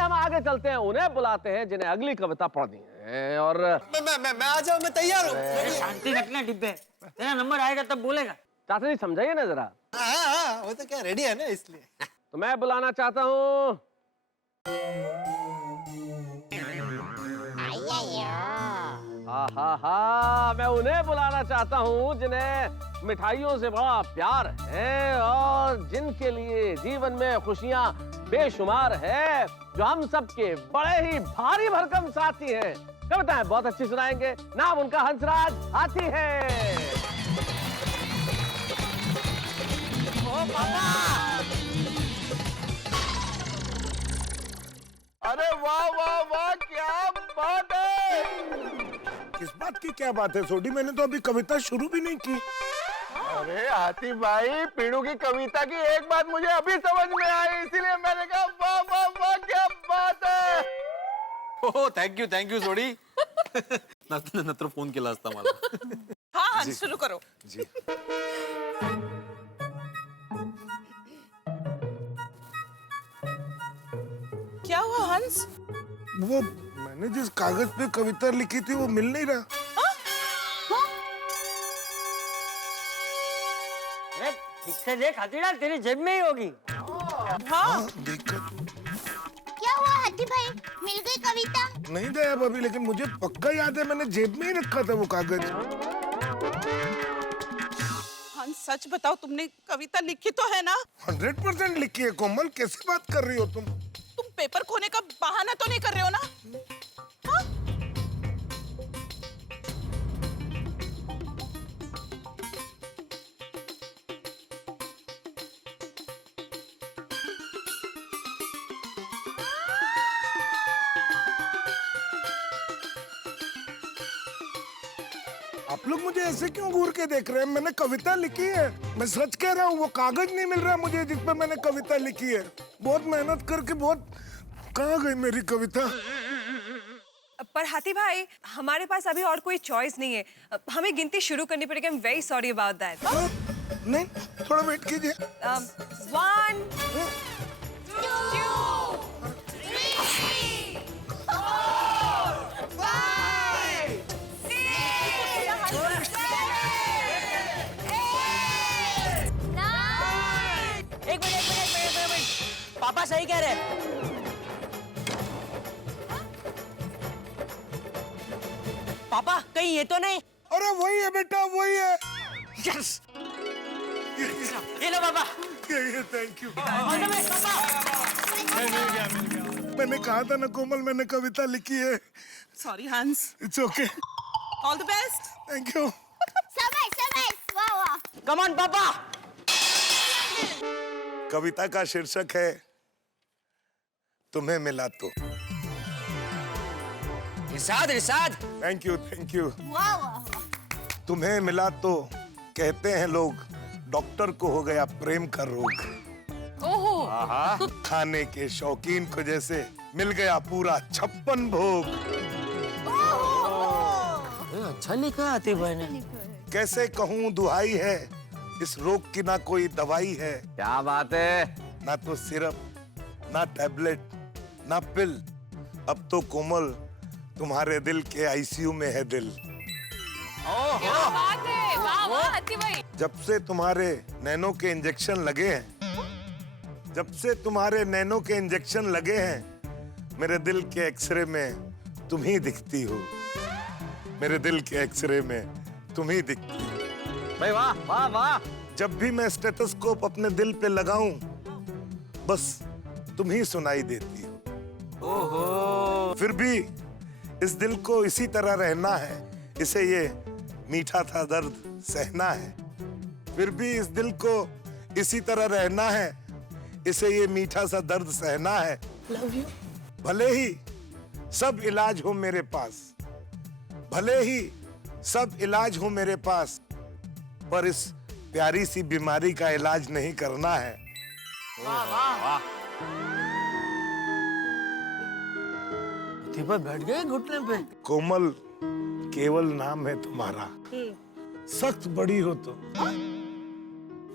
हम आगे चलते हैं, उन्हें बुलाते हैं जिन्हें अगली कविता पढ़नी है। और मैं आ जाऊं, मैं तैयार हूँ। शांति रखना डिब्बे, तेरा नंबर आएगा तब बोलेगा। चाचा जी समझाइए ना जरा। हाँ, वो तो क्या रेडी है ना, इसलिए। तो मैं बुलाना चाहता हूँ हा, मैं उन्हें बुलाना चाहता हूँ जिन्हें मिठाइयों से बड़ा प्यार है और जिनके लिए जीवन में खुशियाँ बेशुमार है, जो हम सबके बड़े ही भारी भरकम साथी हैं। कविताएं बहुत अच्छी सुनाएंगे। नाम उनका हंसराज हाथी है। ओ पापा! अरे वाह वाह वाह, क्या बात है! किस बात की क्या बात है सोडी? मैंने तो अभी कविता शुरू भी नहीं की। अरे हाथी भाई, पीड़ू की कविता की एक बात मुझे अभी समझ में आई, इसीलिए मैंने कहा वाह वाह वाह, क्या बात है! हो थँक यू सोडी. नंतर फोन केला असता मला. हाँ शुरू करो जी. क्या हुआ हंस? वो मैंने जिस कागज पे कविता लिखी थी वो मिल नहीं रहा। अरे ठीक से देख हाथीलाल, तेरी जेब में ही होगी। हाँ देखा क्या हुआ हाथी भाई, मिल गई कविता? नहीं गया अभी, लेकिन मुझे पक्का याद है मैंने जेब में ही रखा था वो कागज। हंस सच बताओ, तुमने कविता लिखी तो है ना? 100% लिखी है कोमल, कैसी बात कर रही हो तुम? तुम पेपर खोने का बहाना तो नहीं कर रहे हो ना? हाँ? आप लोग मुझे ऐसे क्यों घूर के देख रहे हैं? मैंने कविता लिखी है, मैं सच कह रहा हूँ। वो कागज नहीं मिल रहा मुझे जिस पे मैंने कविता लिखी है। बहुत मेहनत करके कहाँ गई मेरी कविता? पर हाथी भाई, हमारे पास अभी और कोई चॉइस नहीं है, हमें गिनती शुरू करनी पड़ेगी। I am very sorry about that. नहीं, थोड़ा वेट कीजिए। 1 2 एक मिनट, पापा सही कह रहे हैं। पापा कहीं ये तो नहीं? अरे वही है बेटा, वही है। यस, ये लो पापा। ये thank you. All the best पापा। मैंने कहा था ना कोमल, मैंने कविता लिखी है। सॉरी हंस। It's okay. All the best. Thank you. शाबाश, वाह वाह। कम ऑन पापा। कविता का शीर्षक है तुम्हें मिला तो। इरशाद। Thank you. वाह वाह। तुम्हें मिला तो कहते हैं लोग, डॉक्टर को हो गया प्रेम का रोग। ओहो। खाने के शौकीन को जैसे मिल गया पूरा 56 भोग। अच्छा लिखा हाथी भाई ने। कैसे कहूँ दुहाई है, इस रोग की ना कोई दवाई है। क्या बात है! ना तो सिरप, ना टैबलेट, ना पिल। अब तो कोमल तुम्हारे दिल के आईसीयू में है दिल। क्या बात है, वाह वाह हाथी भाई। जब से तुम्हारे नैनो के इंजेक्शन लगे हैं, मेरे दिल के एक्सरे में तुम ही दिखती हो। मेरे दिल के एक्सरे में तुम ही दिखती हो। भाई वाह वाह वाह! जब भी मैं स्टेथोस्कोप अपने दिल पे लगाऊं, बस तुम ही सुनाई देती हो। ओहो! फिर भी इस दिल को इसी तरह रहना है, इसे ये मीठा था दर्द सहना है। फिर भी इस दिल को इसी तरह रहना है, इसे ये मीठा सा दर्द सहना है। Love you. भले ही सब इलाज हो मेरे पास, भले ही सब इलाज हो मेरे पास, पर इस प्यारी सी बीमारी का इलाज नहीं करना है। बैठ गए घुटने पे। कोमल केवल नाम है तुम्हारा, सख्त बड़ी हो तो,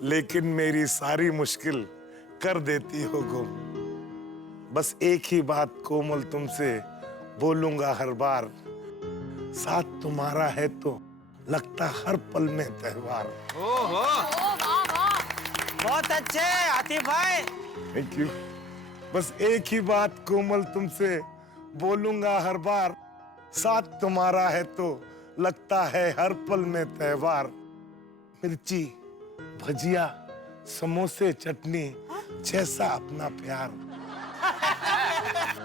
लेकिन मेरी सारी मुश्किल कर देती हो गुम। बस एक ही बात कोमल तुमसे बोलूंगा हर बार, साथ तुम्हारा है तो लगता हर पल में त्योहार। बहुत अच्छे आतिफ भाई। Thank you. बस एक ही बात कोमल तुमसे बोलूंगा हर बार, साथ तुम्हारा है तो लगता है हर पल में त्योहार। मिर्ची, भजिया, समोसे, चटनी जैसा अपना प्यार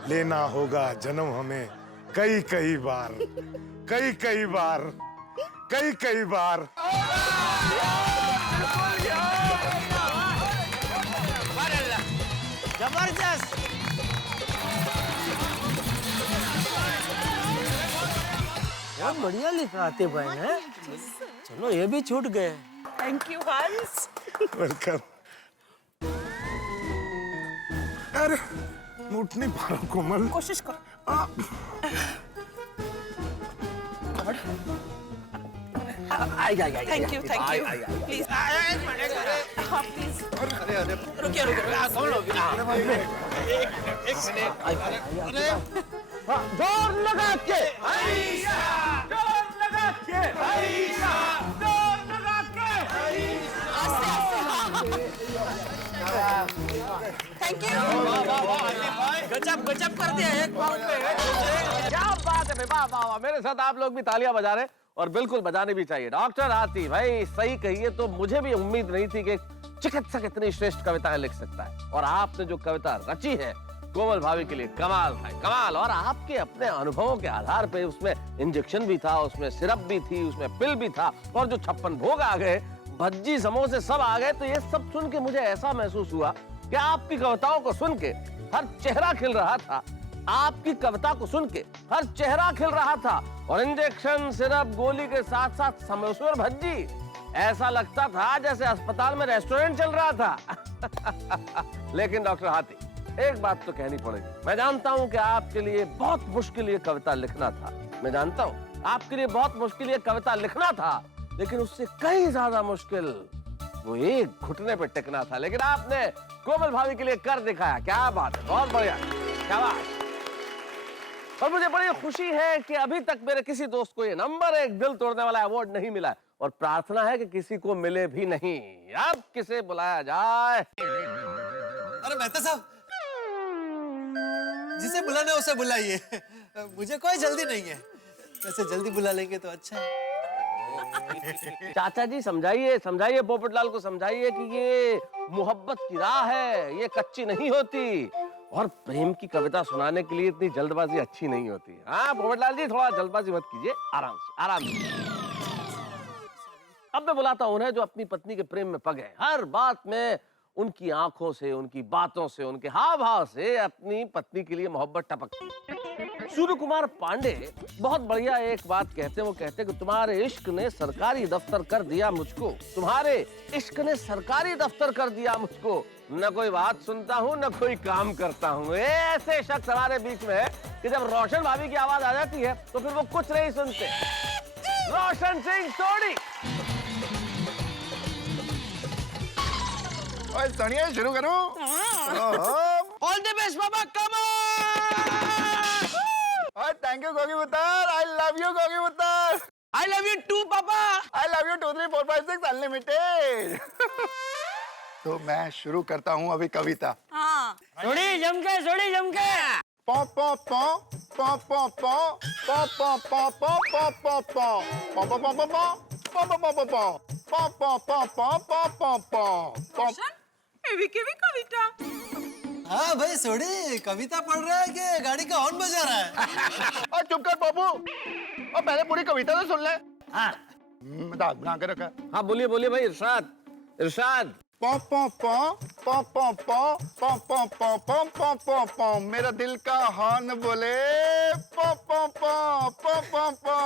लेना होगा जन्म हमें कई कई बार, कई कई बार, कई कई बार। जबरदस्त। बहुत बढ़िया लिखा आतिफ भाई ने। चलो ये भी छूट गए। थैंक यू हंस। वेलकम। अरे उठ नहीं पा रहा कोमल। कोशिश करो। Thank you please. हाँ प्लीज। रुकिए जोर लगा के जोर लगा के जोर लगा के। Thank you. गजब गजब कर दिया एक बाउंड पे। क्या बात है, वाह वाह वाह। मेरे साथ आप लोग भी तालियां बजा रहे और बिल्कुल बजानी भी चाहिए। डॉक्टर आतिफ भाई सही कहिए तो मुझे भी उम्मीद नहीं थी कि चिकित्सक इतनी श्रेष्ठ कविताएं लिख सकता है, और आपने जो कविता रची है कोमल भाभी के लिए कमाल है, कमाल। और आपके अपने अनुभवों के आधार पे उसमें इंजेक्शन भी था, उसमें सिरप भी थी, उसमें पिल भी था, और जो 56 भोग आ गए, भज्जी समोसे सब आ गए, तो ये सब सुन के मुझे ऐसा महसूस हुआ कि आपकी कविताओं को सुन के हर चेहरा खिल रहा था, आपकी कविता को सुन के हर चेहरा खिल रहा था, और इंजेक्शन, सिरप, गोली के साथ साथ समोसे और भज्जी, ऐसा लगता था जैसे अस्पताल में रेस्टोरेंट चल रहा था। लेकिन डॉक्टर हाथी, एक बात तो कहनी पड़ेगी। मैं जानता हूं कि आपके लिए बहुत मुश्किल ये कविता लिखना था, मैं जानता हूं आपके लिए बहुत मुश्किल ये कविता लिखना था, लेकिन उससे कई ज्यादा मुश्किल वो एक घुटने पे टिकना था। लेकिन आपने कोमल भाभी के लिए कर दिखाया। क्या बात है, बहुत बढ़िया, क्या बात। और मुझे बड़ी खुशी है कि अभी तक मेरे किसी दोस्त को ये नंबर 1 दिल तोड़ने वाला अवार्ड नहीं मिला है, और प्रार्थना है कि किसी को मिले भी नहीं। अब किसे बुलाया जाए? अरे मेहता साहब, जिसे बुलाना है उसे बुलाइए, मुझे कोई जल्दी नहीं है। वैसे जल्दी बुला लेंगे तो अच्छा है। चाचा जी समझाइए, समझाइए पोपटलाल को, समझाइए कि ये मोहब्बत की राह है, ये कच्ची नहीं होती, और प्रेम की कविता सुनाने के लिए इतनी जल्दबाजी अच्छी नहीं होती। हाँ पोपटलाल जी, थोड़ा जल्दबाजी मत कीजिए, आराम से, आराम से। अब मैं बुलाता हूं उन्हें जो अपनी पत्नी के प्रेम में पगे हैं, हर बात में उनकी आंखों से, उनकी बातों से, उनके हाव भाव से अपनी पत्नी के लिए मोहब्बत टपकती है। सूर्य कुमार पांडे बहुत बढ़िया एक बात कहते हैं, वो कहते हैं कि तुम्हारे इश्क ने सरकारी दफ्तर कर दिया मुझको, तुम्हारे इश्क ने सरकारी दफ्तर कर दिया मुझको, न कोई बात सुनता हूँ न कोई काम करता हूँ। ऐसे शख्स हमारे बीच में है कि जब रोशन भाभी की आवाज आ जाती है तो फिर वो कुछ नहीं सुनते। रोशन सिंह सोडी। सनिया शुरू करूं? All the best Baba, come on. Thank you Gogi पुत्र, आई लव यू गोगी पुत्र। आई लव यू टू पापा। I love you 2 3 4 5 6 unlimited. तो मैं शुरू करता हूँ अभी कविता। हाँ सोड़ी जमके, सोड़ी जमके। पॉ पॉ पॉ पॉ पॉ पॉ पॉ पॉ पॉ पॉ पॉ पॉ पॉ पॉ पॉ पॉ पॉ पॉ। कविता। हाँ भाई सोडी, कविता पढ़ रहा है कि गाड़ी का हॉर्न बजा रहा है? और चुप कर बाबू, और पहले पूरी कविता तो सुन ले। हाँ बना के रखा। हाँ बोलिए बोलिए भाई, इरशाद इरशाद। पॉ पॉ पॉ पॉ पॉ पॉ पॉ पॉ पॉ पॉ पॉ पॉ पॉ, मेरा दिल का हॉर्न बोले पॉ पॉ पॉ पॉ पॉ पॉ।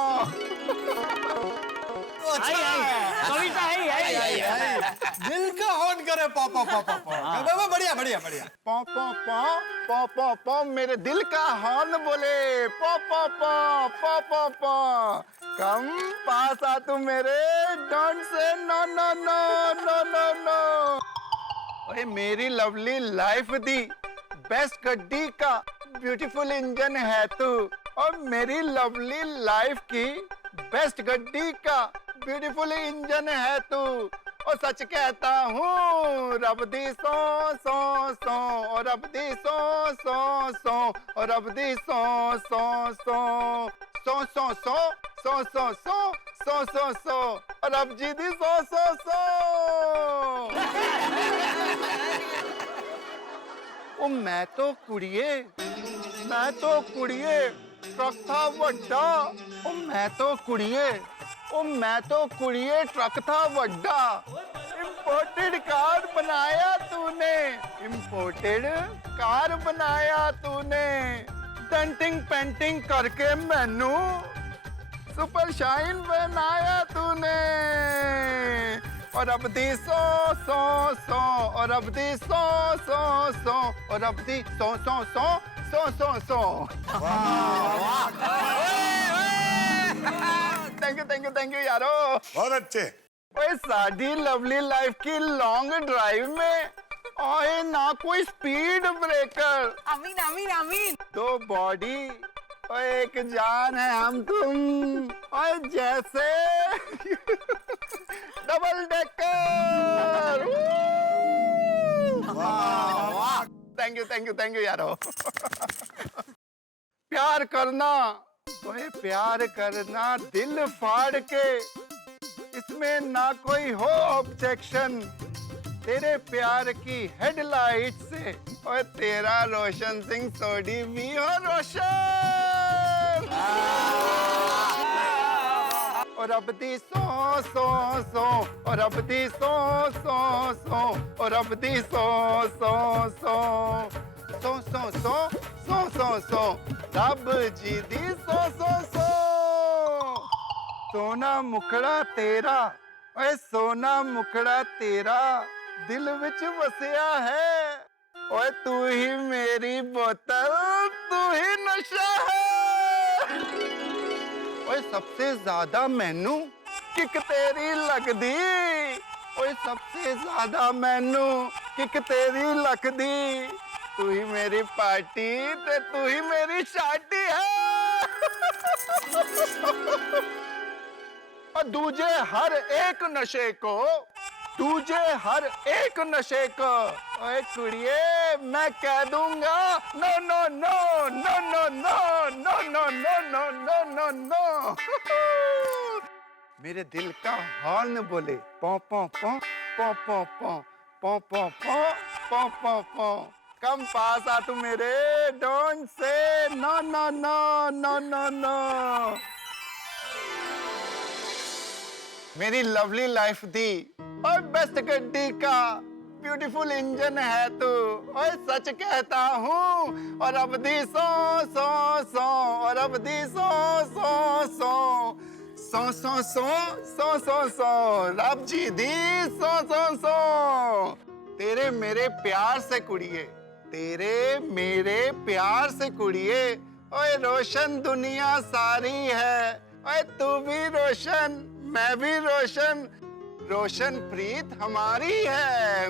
कविता है, दिल का हॉर्न करे पॉ पॉ पॉ पॉ पॉ। बढ़िया बढ़िया बढ़िया। पॉ पॉ पॉ पॉ पॉ पॉ, मेरे दिल का हॉर्न बोले पॉ पॉ पॉ पॉ पॉ पॉ। कम पास आ तू मेरे, don't say no no no no no no. ओए मेरी लवली लाइफ दी, बेस्ट गड्डी का ब्यूटीफुल इंजन है तू, और मेरी लवली लाइफ की बेस्ट गड्डी का ब्यूटीफुल इंजन है तू। और सच कहता हूँ रब दी सो सो सो, और रब दी सो सो सो, और रब दी सो सो सो सो सो सो सो सो सो सो सो सो, और रब जी दी सो सो सो। ओ मैं तो कुड़िए ट्रक था वड्डा, ओ मैं तो कुड़िए ट्रक था वड्डा। इम्पोर्टेड कार बनाया तूने, डेंटिंग पेंटिंग करके मैनू सुपर शाइन बनाया तूने। और अब दी सो सो सो, और अब दी सो सो सो, और अब दी सो सो सो सो सो सो। थैंक यू यारो। बहुत अच्छे। ओए साडी लवली लाइफ की लॉन्ग ड्राइव में ओए ना कोई स्पीड ब्रेकर, आमीन आमीन आमीन। दो बॉडी ओए एक जान है हम तुम, ओए जैसे डबल डेकर। थैंक यू यारो। प्यार करना दिल फाड़ के, इसमें ना कोई हो ऑब्जेक्शन। तेरे प्यार की हेडलाइट से और तेरा रोशन सिंह सोडी भी हो रोशन। और अब दी सो सो सो, और अब दी सो सो सो, और अब दी सो सो सो सो सो सो सो सो सो, रब जी दी सो सो सो। सोना मुखड़ा तेरा, ओए सोना मुखड़ा तेरा दिल विच वसिया है। ओए तू ही मेरी बोतल, तू ही नशा है। ओए सबसे ज्यादा मैनू किक तेरी लगदी, ओए सबसे ज्यादा मैनू किक तेरी लगदी। तू ही मेरी पार्टी ते तू ही मेरी शादी है। और दूजे हर एक नशे को, दूजे हर एक नशे को, ओए कुड़िए मैं कह दूंगा no no no no no no no no no no no no no. मेरे दिल का हॉर्न बोले पौ पौ पौ पौ पौ पौ पौ पौ पौ पौ पौ पौ। कम पास आ तू मेरे, don't say no no no no no no. मेरी लवली लाइफ दी और बेस्ट गड्डी का ब्यूटीफुल इंजन है तू, और सच कहता हूँ। और अब दी सो सो सो, और अब दी सो सो सो सो सो सो सो सो सो, रब जी दी सो सो सो। तेरे मेरे प्यार से कुड़िए, तेरे मेरे प्यार से कुड़िए। ओए रोशन दुनिया सारी है, ओए तू भी रोशन मैं भी रोशन, रोशन प्रीत हमारी है।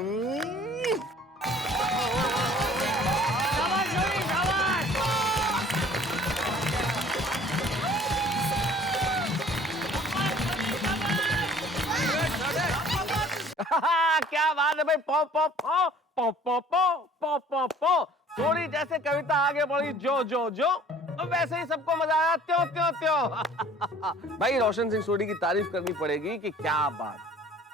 क्या बात है भाई। पौ पौ पौ पौ पौ पौ पौ पौ पौ। थोड़ी जैसे कविता आगे बढ़ी जो जो जो, तो वैसे ही सबको मजा आया त्यों त्यों त्यों। भाई रोशन सिंह सोडी की तारीफ करनी पड़ेगी कि क्या बात,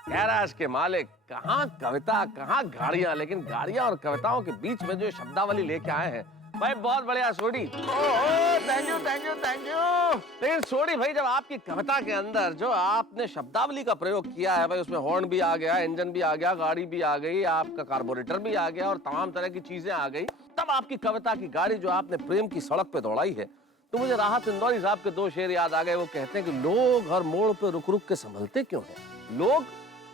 गैराज के मालिक, कहाँ कविता कहाँ गाड़ियां, लेकिन गाड़ियां और कविताओं के बीच में जो शब्दावली लेके आए हैं भाई, बहुत बढ़िया Sodhi. Thank you thank you thank you. लेकिन सोडी भाई, जब आपकी कविता के अंदर जो आपने शब्दावली का प्रयोग किया है भाई, उसमें हॉर्न भी आ गया, इंजन भी आ गया, गाड़ी भी आ गई, आपका कार्बोरेटर भी आ गया और तमाम तरह की चीजें आ गई, तब आपकी कविता की गाड़ी जो आपने प्रेम की सड़क पे दौड़ाई है, तो मुझे राहत इंदौरी साहब के दो शेर याद आ गए। वो कहते हैं कि लोग हर मोड़ पे रुक रुक के संभलते क्यों हैं, लोग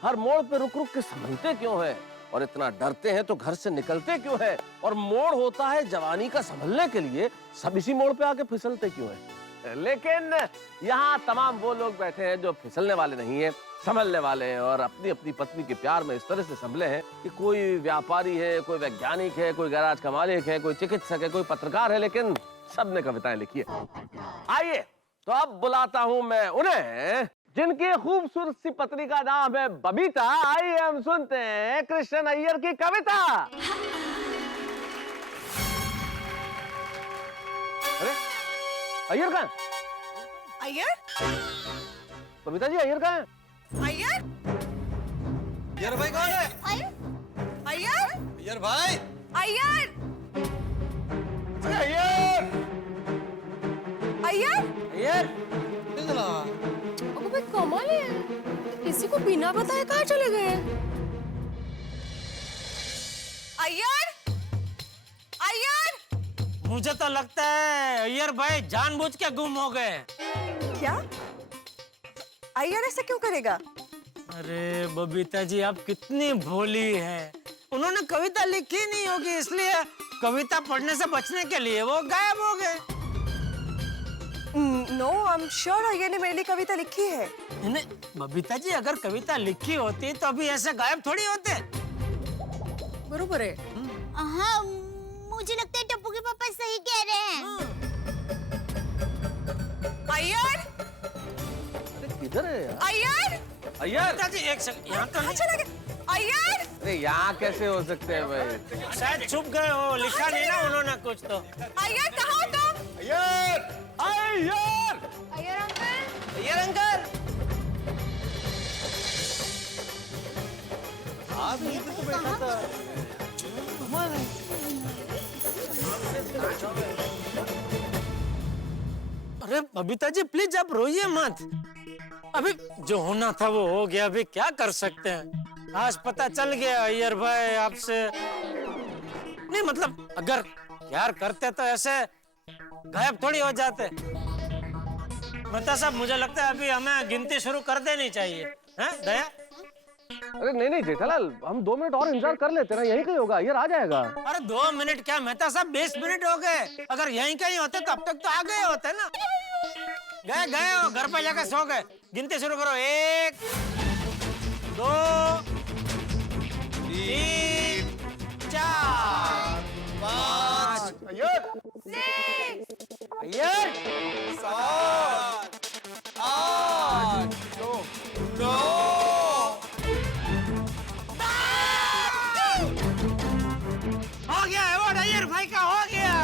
हर मोड़ पे रुक रुक के संभलते क्यों हैं, और इतना डरते हैं तो घर से निकलते क्यों है, और मोड़ होता है जवानी का संभलने के लिए, सब इसी मोड़ पे आके फिसलते क्यों है। लेकिन यहाँ तमाम वो लोग बैठे हैं जो फिसलने वाले नहीं है, संभलने वाले हैं और अपनी अपनी पत्नी के प्यार में इस तरह से संभले हैं कि कोई व्यापारी है, कोई वैज्ञानिक है, कोई गैराज का मालिक है, कोई चिकित्सक है, कोई पत्रकार है, लेकिन सबने कविताएं लिखी है। आइए तो अब बुलाता हूं मैं उन्हें जिनकी खूबसूरत सी पत्नी का नाम है बबीता। आइए हम सुनते हैं कृष्ण अय्यर की कविता। अरे अय्यर कहाँ है? अय्यर बबीता जी अय्यर कहाँ है? अय्यर यार भाई कौन है? अय्यर यार भाई अय्यर अय्यर यार अबे भाई कमाल है, किसी को बिना बताए कहाँ चले गए? अय्यर अय्यर मुझे तो लगता है अय्यर भाई जानबूझ के गुम हो गए। क्या? अय्यर ऐसा क्यों करेगा? अरे बबीता जी आप कितनी भोली हैं। उन्होंने कविता लिखी नहीं होगी इसलिए कविता पढ़ने से बचने के लिए वो गायब हो गए। No I am sure Iyer ने मेरे लिए कविता लिखी है। नहीं बबीता जी अगर कविता लिखी होती तो अभी ऐसे गायब थोड़ी होते। बरोबर है। हाँ, मुझे लगता है टप्पू के पापा सही कह रहे हैं। अय्यर किधर है यार? अय्यर अय्यर बबीता जी एक सेकंड यहाँ तो कहाँ नहीं। चला गया? अय्यर अरे यहाँ कैसे हो सकते हैं भाई? शायद छुप गए हो, लिखा नहीं ना उन्होंने कुछ तो। अय्यर कहाँ हो तुम? अय्यर अय्यर अंकल, अय्यर अंकल आप यहीं पे तो बैठा था। अरे बबीता जी प्लीज आप रोइए मत। अभी जो होना था वो हो गया, अभी क्या कर सकते हैं। आज पता चल गया अय्यर भाई आपसे। नहीं मतलब अगर प्यार करते तो ऐसे गायब थोड़ी हो जाते। मतलब साहब मुझे लगता है अभी हमें गिनती शुरू कर देनी चाहिए। हैं दया? अरे नहीं नहीं जेठालाल, हम 2 मिनट और इंतजार कर लेते ना, यहीं कहीं होगा, अय्यर आ जाएगा। अरे 2 मिनट क्या मेहता साहब 20 मिनट हो गए। अगर यहीं कहीं होते तो अब तक तो आ गए होते ना। गए गए हो घर पे जाकर सो गए। गिनती शुरू करो। 1 2 3 4 5 अय्यर अय्यर 7 8 9 हो गया अवार्ड अय्यर भाई का हो गया।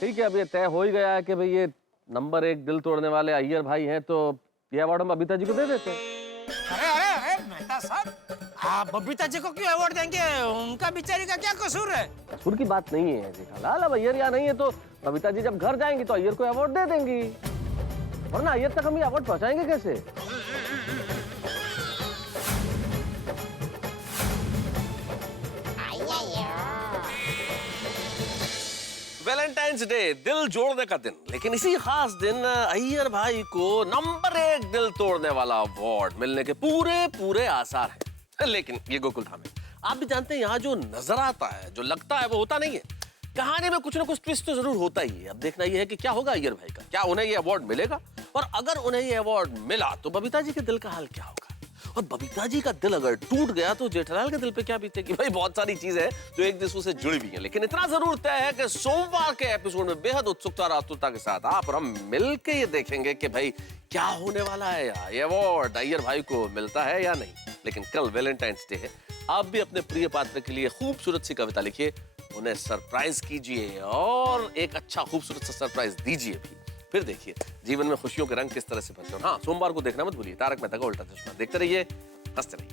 ठीक है, अब ये तय हो ही गया है कि भाई ये नंबर 1 दिल तोड़ने वाले अय्यर भाई हैं, तो ये अवार्ड हम बबीता जी को दे देते हैं। अरे अरे अरे मेहता साहब आप बबीता जी को क्यों अवार्ड देंगे? उनका बेचारी का क्या कसूर है? कसूर की बात नहीं है जेठालाल, अब अय्यर यहाँ नहीं है तो बबीता जी जब घर जाएंगी तो अय्यर को अवार्ड दे देंगी, वरना अय्यर तक हम ये अवार्ड पहुंचाएंगे कैसे? वैलेंटाइंस डे, दिल जोड़ने का दिन, लेकिन इसी खास दिन अय्यर भाई को नंबर 1 दिल तोड़ने वाला अवार्ड मिलने के पूरे आसार हैं। लेकिन ये गोकुल धाम है, आप भी जानते हैं यहाँ जो नजर आता है, जो लगता है वो होता नहीं है। कहानी में कुछ ना कुछ ट्विस्ट तो जरूर होता ही है। अब देखना ये है कि क्या होगा अय्यर भाई का, क्या उन्हें ये अवार्ड मिलेगा, और अगर उन्हें ये अवार्ड मिला तो बबीता जी के दिल का हाल क्या होगा, और बबीता जी का दिल अगर टूट गया तो जेठालाल के दिल पे क्या बीतेगी। भाई बहुत सारी चीजें हैं जो एक दूसरे से जुड़ी हुई हैं, लेकिन इतना जरूर तय है कि सोमवार के एपिसोड में बेहद उत्सुकता और आतुरता के साथ आप और हम मिलके ये देखेंगे कि भाई क्या होने वाला है, ये अवार्ड अय्यर भाई को मिलता है या नहीं। लेकिन कल वैलेंटाइंस डे है, आप भी अपने प्रिय पात्र के लिए खूबसूरत सी कविता लिखिए, उन्हें सरप्राइज कीजिए और एक अच्छा खूबसूरत सा सरप्राइज दीजिए भी। फिर देखिए जीवन में खुशियों के रंग किस तरह से भरते हैं। हाँ, सोमवार को देखना मत भूलिए तारक मेहता का उल्टा चश्मा। देखते रहिए, हंसते रहिए।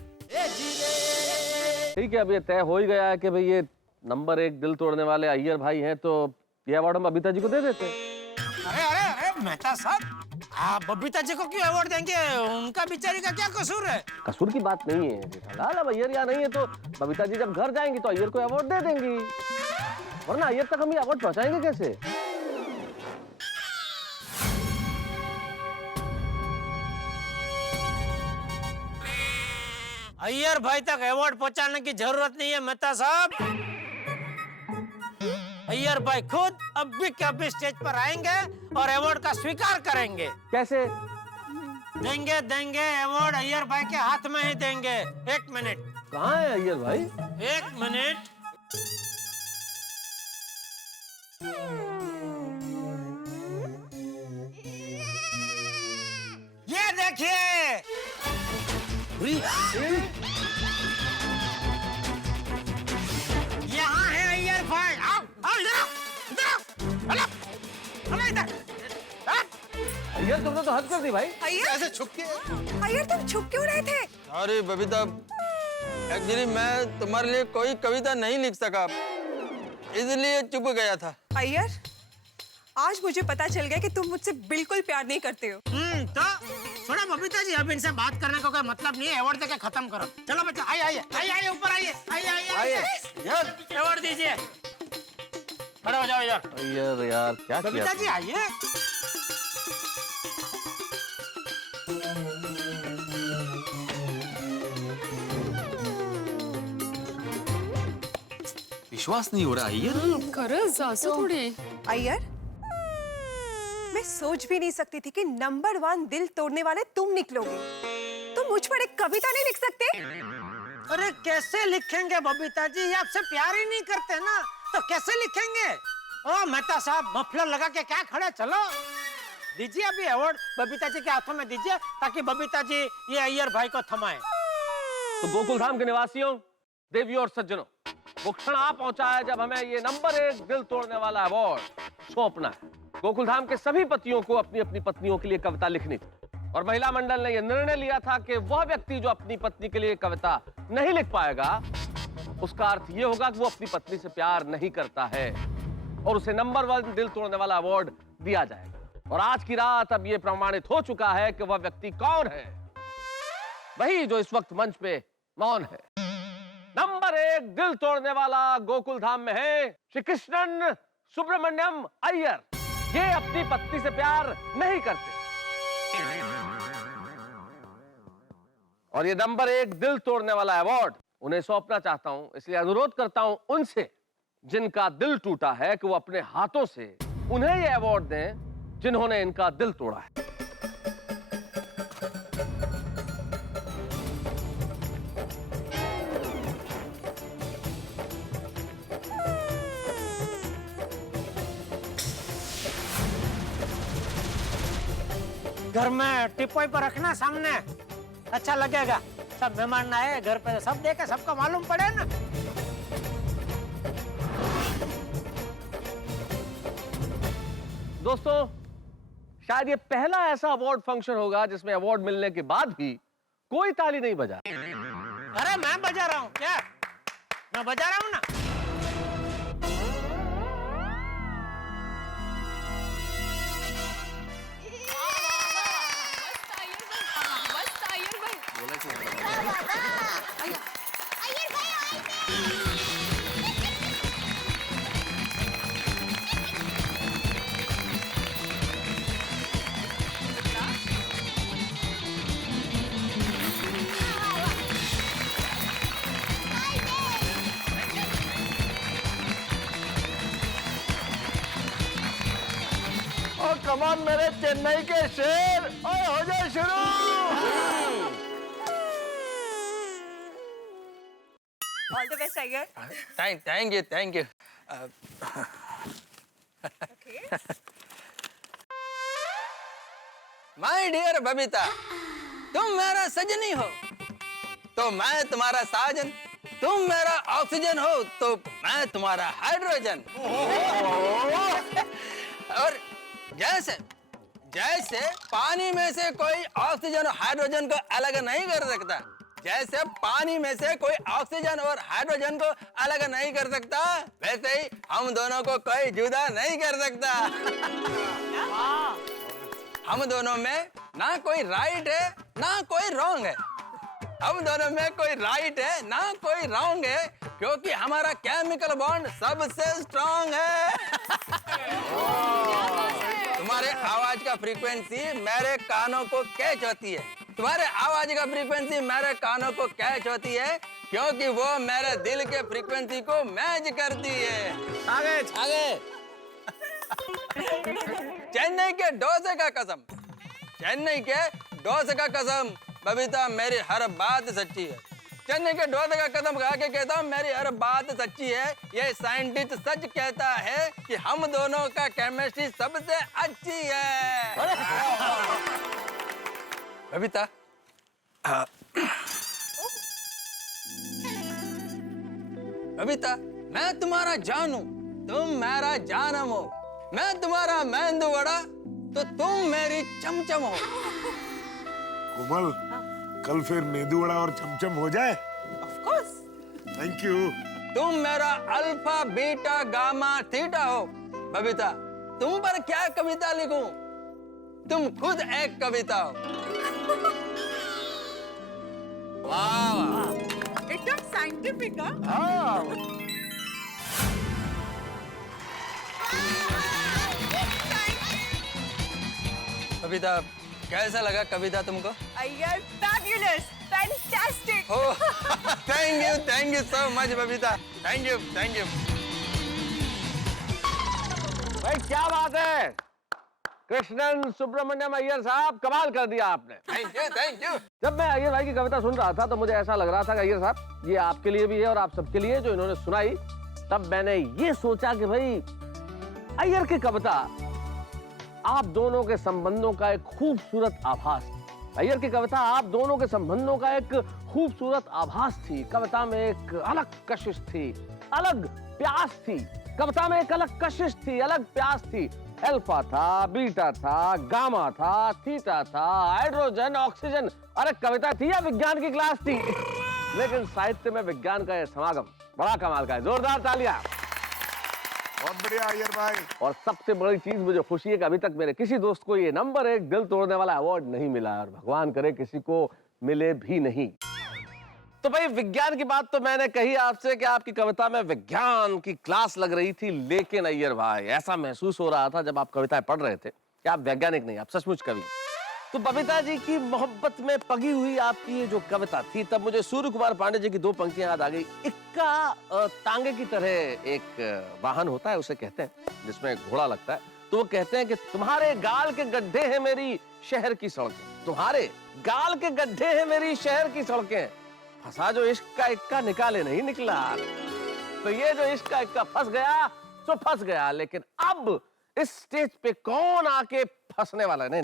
ठीक है, अब ये तय हो ही गया है कि भाई ये नंबर 1 दिल तोड़ने वाले अय्यर भाई हैं, तो ये अवार्ड हम बबीता जी को दे देते हैं। अरे अरे अरे मेहता साहब आप बबीता जी को क्यों अवार्ड देंगे? उनका बेचारी का क्या कसूर है? कसूर की बात नहीं है जेठालाल, अब अय्यर यहाँ नहीं है तो बबीता जी जब घर जाएंगी तो अय्यर को अवार्ड दे देंगी, वरना अय्यर तक हम ये अवार्ड पहुंचाएंगे कैसे? अय्यर भाई तक अवार्ड पहुंचाने की जरूरत नहीं है मेहता साहब। अय्यर भाई खुद अभी के अभी स्टेज पर आएंगे और अवार्ड का स्वीकार करेंगे। कैसे? देंगे अवार्ड अय्यर भाई के हाथ में ही देंगे। 1 मिनट। कहाँ है अय्यर भाई? 1 मिनट। ये देखिए, यहाँ है अय्यर भाई। आओ इधर इधर। अय्यर तुमने तो हद कर दी भाई। अय्यर ऐसे छुप के अय्यर तुम छुप क्यों रहे थे? अरे बबीता, एक्चुअली मैं तुम्हारे लिए कोई कविता नहीं लिख सका, इसलिए चुप गया था। अय्यर, आज मुझे पता चल गया कि तुम मुझसे बिल्कुल प्यार नहीं करते हो। तो थोड़ा बबीता जी, अब इनसे बात करने का कोई मतलब नहीं है। अवार्ड देके खत्म करो। चलो बच्चा, आइए ऊपर आइए। अवार्ड दीजिए। खड़े हो जाओ यार। अय्यर यार क्या किया? बबीता जी आइए। विश्वास नहीं हो रहा अय्यर। खरंच असं थोडी. अय्यर, मैं सोच भी नहीं सकती थी कि नंबर 1 दिल तोड़ने वाले तुम निकलोगे। तुम मुझ पर एक कविता नहीं लिख सकते? अरे कैसे लिखेंगे बबीता जी, ये आपसे प्यार ही नहीं करते ना, तो कैसे लिखेंगे? ओ मेहता साहब, मफलर लगा के क्या खड़े, चलो दीजिए अभी अवार्ड बबीता जी के हाथों में दीजिए, ताकि बबीता जी ये अय्यर भाई को थमाए। तो गोकुल धाम के निवासियों, देवियों और सज्जनों, वो क्षण आ पहुंचा है जब हमें ये नंबर 1 दिल तोड़ने वाला अवार्ड सौंपना है। गोकुल धाम के सभी पतियों को अपनी अपनी पत्नियों के लिए कविता लिखनी थी, और महिला मंडल ने यह निर्णय लिया था कि वह व्यक्ति जो अपनी पत्नी के लिए कविता नहीं लिख पाएगा, उसका अर्थ यह होगा कि वो अपनी पत्नी से प्यार नहीं करता है, और उसे नंबर 1 दिल तोड़ने वाला अवार्ड दिया जाएगा। और आज की रात अब यह प्रमाणित हो चुका है कि वह व्यक्ति कौन है, वही जो इस वक्त मंच पे मौन है। नंबर 1 दिल तोड़ने वाला गोकुल धाम में है श्री कृष्णन सुब्रमण्यम अय्यर। ये अपनी पत्नी से प्यार नहीं करते, और ये नंबर 1 दिल तोड़ने वाला अवार्ड उन्हें सौंपना चाहता हूं। इसलिए अनुरोध करता हूं उनसे जिनका दिल टूटा है कि वो अपने हाथों से उन्हें यह अवार्ड दें जिन्होंने इनका दिल तोड़ा है। घर में टिप्पणी पर रखना सामने, अच्छा लगेगा। सब मेहमान आए घर पे, सब देखे, सबको मालूम पड़े ना। दोस्तों, शायद ये पहला ऐसा अवार्ड फंक्शन होगा जिसमें अवार्ड मिलने के बाद भी कोई ताली नहीं बजा। अरे मैं बजा रहा हूँ क्या? मैं बजा रहा हूँ ना। कमान मेरे चेन्नई के शेर, और हो जाए शुरू। All the best Iyer. Thank you. My dear Babita, तुम मेरा सजनी हो तो मैं तुम्हारा साजन, तुम मेरा ऑक्सीजन हो तो मैं तुम्हारा हाइड्रोजन। और जैसे जैसे पानी में से कोई ऑक्सीजन और हाइड्रोजन को अलग नहीं कर सकता, जैसे पानी में से कोई ऑक्सीजन और हाइड्रोजन को अलग नहीं कर सकता, वैसे ही हम दोनों को कोई जुदा नहीं कर सकता। हम दोनों में ना कोई राइट है ना कोई रॉन्ग है, हम दोनों में कोई राइट है ना कोई रॉन्ग है, क्योंकि हमारा केमिकल बॉन्ड सबसे स्ट्रॉन्ग है। तुम्हारे आवाज का फ्रीक्वेंसी मेरे कानों को कैच होती है, तुम्हारे आवाज का फ्रीक्वेंसी मेरे कानों को कैच होती है, क्योंकि वो मेरे दिल के फ्रीक्वेंसी को मैच करती है। आगे आगे। चेन्नई के डोसे का कसम, चेन्नई के डोसे का कसम, बबीता मेरी हर बात सच्ची है। चेन्नई के डोसे का कसम खा के कहता हूँ मेरी हर बात सच्ची है। ये साइंटिस्ट सच कहता है कि हम दोनों का केमिस्ट्री सबसे अच्छी है। बबीता, बबीता, मैं तुम्हारा जान हूं, तुम मेरा जानम हो। मैं तुम्हारा मेंदू वड़ा तो तुम मेरी चमचम हो। कोमल, कल फिर मेदू वड़ा और चमचम हो जाए। Of course. Thank you. तुम मेरा अल्फा बीटा गामा थीटा हो। बबीता, तुम पर क्या कविता लिखूं? तुम खुद एक कविता हो। वाह वाह। एकदम साइंटिफिक। बबीता, कैसा लगा कविता तुमको? Iyer fabulous, fantastic. Thank you so much Babita, thank you. भाई क्या बात है, कृष्णन सुब्रमण्यम अय्यर साहब, कमाल कर दिया आपने। Thank you. जब मैं अय्यर भाई की कविता सुन रहा था तो मुझे ऐसा लग रहा था कि अय्यर साहब ये आपके लिए भी है और आप सबके लिए जो इन्होंने सुनाई। तब मैंने ये सोचा कि भाई अय्यर की कविता आप दोनों के संबंधों का एक खूबसूरत आभास, अय्यर की कविता आप दोनों के संबंधों का एक खूबसूरत आभास थी। कविता में एक अलग कशिश थी, अलग प्यास थी। कविता में एक अलग कशिश थी, अलग प्यास थी। अल्फा था, बीटा था, गामा था, थीटा था, हाइड्रोजन, ऑक्सीजन। अरे कविता थी या विज्ञान की क्लास थी? लेकिन साहित्य में विज्ञान का यह समागम बड़ा कमाल का है। जोरदार तालियां। बहुत बढ़िया अय्यर भाई। और सबसे बड़ी चीज मुझे खुशी है कि अभी तक मेरे किसी दोस्त को ये नंबर 1 दिल तोड़ने वाला अवार्ड नहीं मिला और भगवान करे किसी को मिले भी नहीं। तो भाई विज्ञान की बात तो मैंने कही आपसे कि आपकी कविता में विज्ञान की क्लास लग रही थी, लेकिन अय्यर भाई ऐसा महसूस हो रहा था जब आप कविताएं पढ़ रहे थे कि आप वैज्ञानिक नहीं, आप सचमुच कवि। तो बबीता जी की मोहब्बत में पगी हुई आपकी ये जो कविता थी, तब मुझे सूर्य कुमार पांडे जी की 2 पंक्तियां याद आ गई। इक्का तांगे की तरह एक वाहन होता है, उसे कहते हैं, जिसमें घोड़ा लगता है। तो वो कहते हैं कि तुम्हारे गाल के गड्ढे हैं मेरी शहर की सड़कें, तुम्हारे गाल के गड्ढे हैं मेरी शहर की सड़कें, फंसा जो इश्क का इक्का निकाले नहीं निकला। तो ये जो इश्क का इक्का फंस गया तो फंस गया, लेकिन अब इस स्टेज पे कौन आके फंसने वाला नहीं,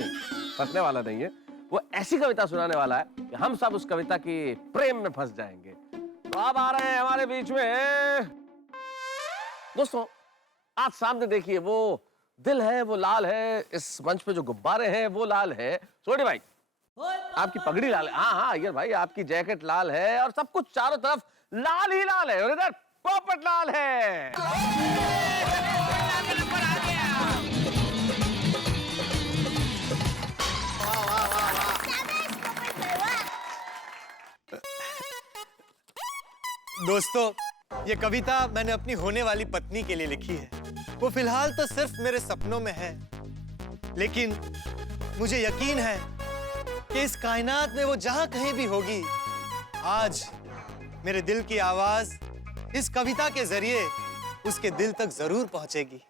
फंसने वाला नहीं है, वो ऐसी कविता सुनाने वाला है कि हम सब उस कविता की प्रेम में फंस जाएंगे। तो अब आ रहे हैं हमारे बीच में दोस्तों। आज सामने देखिए, वो दिल है, वो लाल है, इस मंच पे जो गुब्बारे हैं वो लाल है। सोडी भाई आपकी पगड़ी लाल है, हाँ अय्यर भाई आपकी जैकेट लाल है, और सब कुछ चारों तरफ लाल ही लाल है, और इधर पोपट लाल है। दोस्तों, ये कविता मैंने अपनी होने वाली पत्नी के लिए लिखी है। वो फिलहाल तो सिर्फ मेरे सपनों में है, लेकिन मुझे यकीन है कि इस कायनात में वो जहां कहीं भी होगी, आज मेरे दिल की आवाज इस कविता के जरिए उसके दिल तक जरूर पहुंचेगी।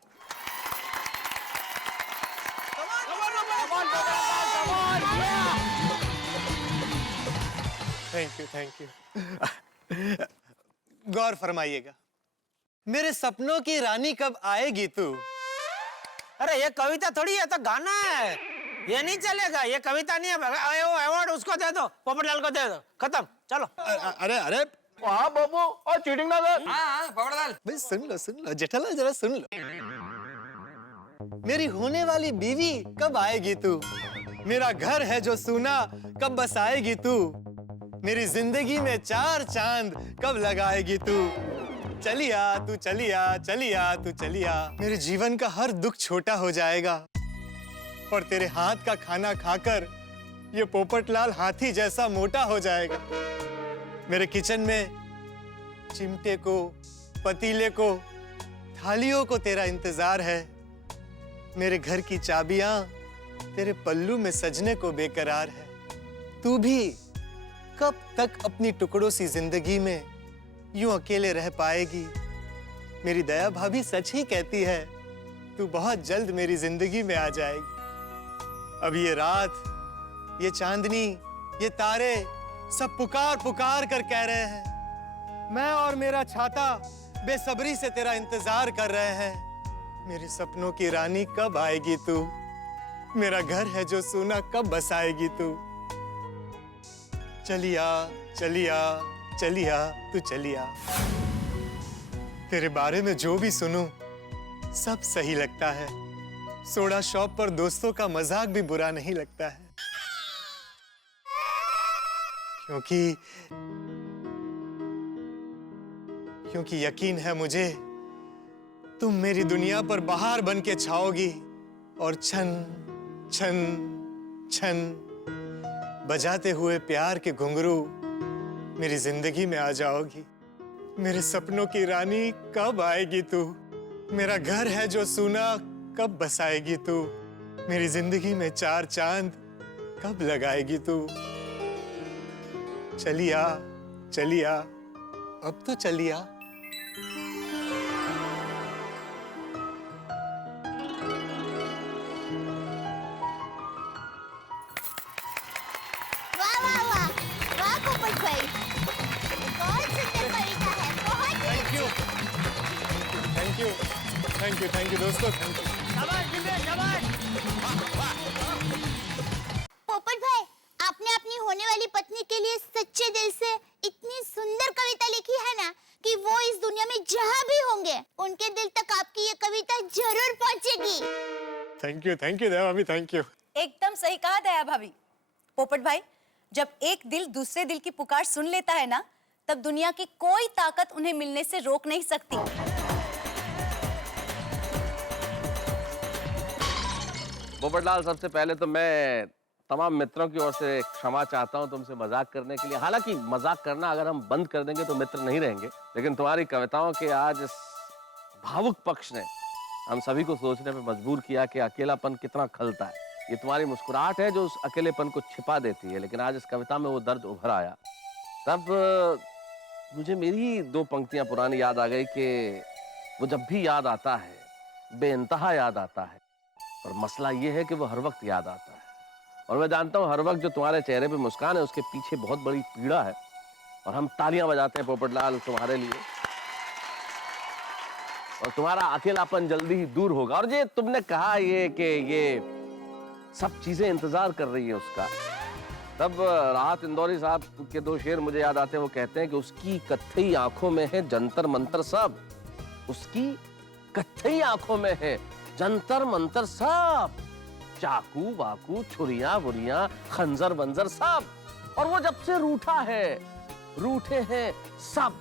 Thank you. गौर फरमाइएगा, मेरे सपनों की रानी कब आएगी तू? अरे ये कविता थोड़ी है, तो गाना है, ये नहीं चलेगा, ये कविता नहीं है। वो अवार्ड उसको दे दो, पोपटलाल को दे दो, खत्म, चलो। अरे अरे हाँ बाबू, और चीटिंग ना कर। हाँ पोपटलाल भाई सुन लो जेठालाल, जरा सुन लो। मेरी होने वाली बीवी कब आएगी तू? मेरा घर है जो सूना कब बसाएगी तू? मेरी जिंदगी में 4 चांद कब लगाएगी तू? चलिया तू चलिया, चलिया तू चलिया। मेरे जीवन का हर दुख छोटा हो जाएगा, और तेरे हाथ का खाना खाकर ये पोपटलाल हाथी जैसा मोटा हो जाएगा। मेरे किचन में चिमटे को, पतीले को, थालियों को तेरा इंतजार है। मेरे घर की चाबियां तेरे पल्लू में सजने को बेकरार है। तू भी कब तक अपनी टुकड़ों सी जिंदगी में यूं अकेले रह पाएगी? मेरी दया भाभी सच ही कहती है, तू बहुत जल्द मेरी जिंदगी में आ जाएगी। अब ये रात, ये चांदनी, ये तारे सब पुकार पुकार कर कह रहे हैं, मैं और मेरा छाता बेसब्री से तेरा इंतजार कर रहे हैं। मेरे सपनों की रानी कब आएगी तू? मेरा घर है जो सूना कब बसाएगी तू? चलिया चलिया चलिया तू चलिया। तेरे बारे में जो भी सुनूं सब सही लगता है। सोडा शॉप पर दोस्तों का मजाक भी बुरा नहीं लगता है, क्योंकि यकीन है मुझे, तुम मेरी दुनिया पर बहार बन के छाओगी और छन छन छन बजाते हुए प्यार के घुंघरू मेरी जिंदगी में आ जाओगी। मेरे सपनों की रानी कब आएगी तू? मेरा घर है जो सूना कब बसाएगी तू? मेरी जिंदगी में चार चांद कब लगाएगी तू? चलिया चलिया, अब तो चलिया। वाह वाह वाह वाह पोपट भाई, बहुत सुंदर कविता है, बहुत thank you thank you thank you thank you दोस्तों, थैंक यू। पोपट भाई, आपने अपनी होने वाली पत्नी के लिए सच्चे दिल से इतनी सुंदर कविता लिखी है ना कि वो इस दुनिया में जहाँ भी होंगे उनके दिल तक आपकी ये कविता जरूर पहुँचेगी। थैंक यू दया भाभी, थैंक यू। एकदम सही कहा दया भाभी। पोपट भाई, जब एक दिल दूसरे दिल की पुकार सुन लेता है ना, तब दुनिया की कोई ताकत उन्हें मिलने से रोक नहीं सकती। पोपटलाल, सबसे पहले तो मैं तमाम मित्रों की ओर से क्षमा चाहता हूं तुमसे मजाक करने के लिए। हालांकि मजाक करना अगर हम बंद कर देंगे तो मित्र नहीं रहेंगे, लेकिन तुम्हारी कविताओं के आज इस भावुक पक्ष ने हम सभी को सोचने पे मजबूर किया कि अकेलापन कितना खलता है। ये तुम्हारी मुस्कुराहट है जो उस अकेलेपन को छिपा देती है, लेकिन आज इस कविता में वो दर्द उभर आया। तब मुझे मेरी दो पंक्तियां पुरानी याद आ गई कि वो जब भी याद आता है बेइंतहा याद आता है, और मसला ये है कि वो हर वक्त याद आता है। और मैं जानता हूँ हर वक्त जो तुम्हारे चेहरे पे मुस्कान है उसके पीछे बहुत बड़ी पीड़ा है, और हम तालियां बजाते हैं पोपटलाल तुम्हारे लिए, और तुम्हारा अकेलापन जल्दी ही दूर होगा। और ये तुमने कहा ये कि ये सब चीजें इंतजार कर रही है उसका, तब राहत इंदौरी साहब के दो शेर मुझे याद आते हैं। वो कहते हैं कि उसकी कत्थई आंखों में है जंतर मंतर सब, उसकी कत्थई आंखों में है जंतर मंतर सब, चाकू वाकू छुरियां बुरियां खंजर बंजर सब। और वो जब से रूठा है रूठे हैं सब,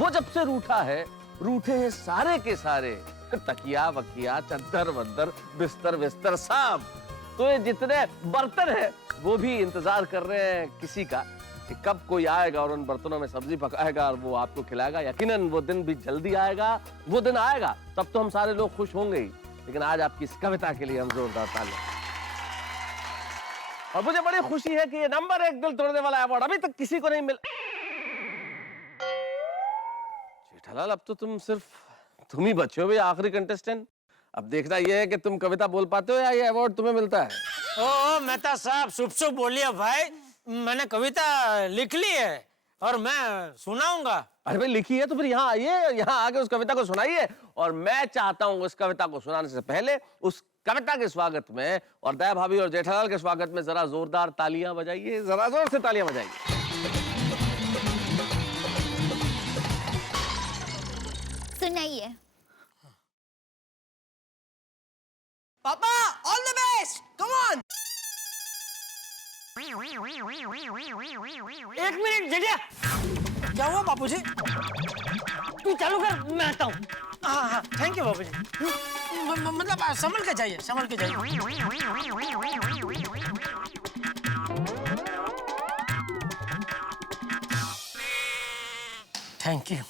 वो जब से रूठा है रूठे हैं सारे के सारे, तकिया वकिया चद्दर वद्दर बिस्तर बिस्तर सब। तो ये जितने बर्तन हैं वो भी इंतजार कर रहे हैं किसी का कि कब कोई आएगा और उन बर्तनों में सब्जी पकाएगा और वो आपको खिलाएगा। यकीनन वो दिन भी जल्दी आएगा, वो दिन आएगा तब तो हम सारे लोग खुश होंगे ही। लेकिन आज आपकी इस कविता के लिए हम जोरदार तालियां। और मुझे बड़ी खुशी है कि ये नंबर 1 दिल तोड़ने वाला अवार्ड अभी तक किसी को नहीं मिला। जेठालाल, अब तो तुम ही बचे हो भैया आखिरी कंटेस्टेंट। अब देखना ये है कि तुम कविता बोल पाते हो या ये अवार्ड तुम्हें मिलता है। ओ मेहता साहब, शुभ शुभ बोलिए भाई, मैंने कविता लिख ली है और मैं सुनाऊंगा। अरे भाई लिखी है तो फिर यहाँ आइए, यहाँ आके उस कविता को सुनाइए। और मैं चाहता हूँ उस कविता को सुनाने से पहले उस कविता के स्वागत में और दया भाभी और जेठालाल के स्वागत में जरा जोरदार तालियां बजाइए, जरा जोर से तालियां बजाइए। सुनाइए। पापा, all the best, come on. एक मिनट जटिया, क्या हुआ बापूजी? तू चालू कर, मैं आता हूँ। हाँ, थैंक यू बापूजी। मतलब संभल के जाइए, संभल के जाइए। Thank you.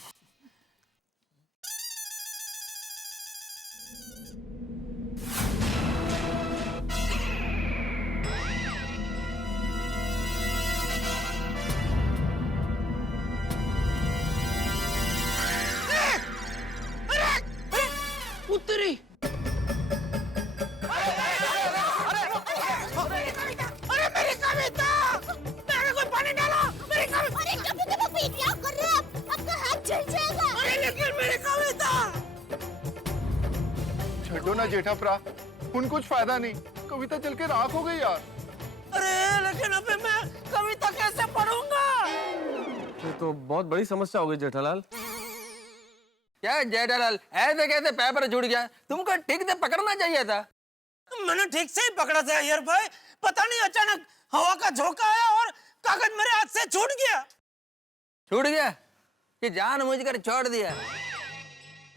ना जेठा प्रा, उन कुछ फायदा नहीं, कविता जल के राख हो गई यार। अरे लेकिन अभी मैं कविता कैसे पढ़ूंगा? ये तो बहुत बड़ी समस्या हो गई जेठालाल। क्या जेठालाल, ऐसे कैसे पेपर छूट गया? तुमको ठीक से पकड़ना चाहिए था। मैंने ठीक से ही पकड़ा था यार भाई, पता नहीं अचानक हवा का झोंका आया और कागज मेरे हाथ से छूट गया। छूट गया कि जानबूझकर छोड़ दिया?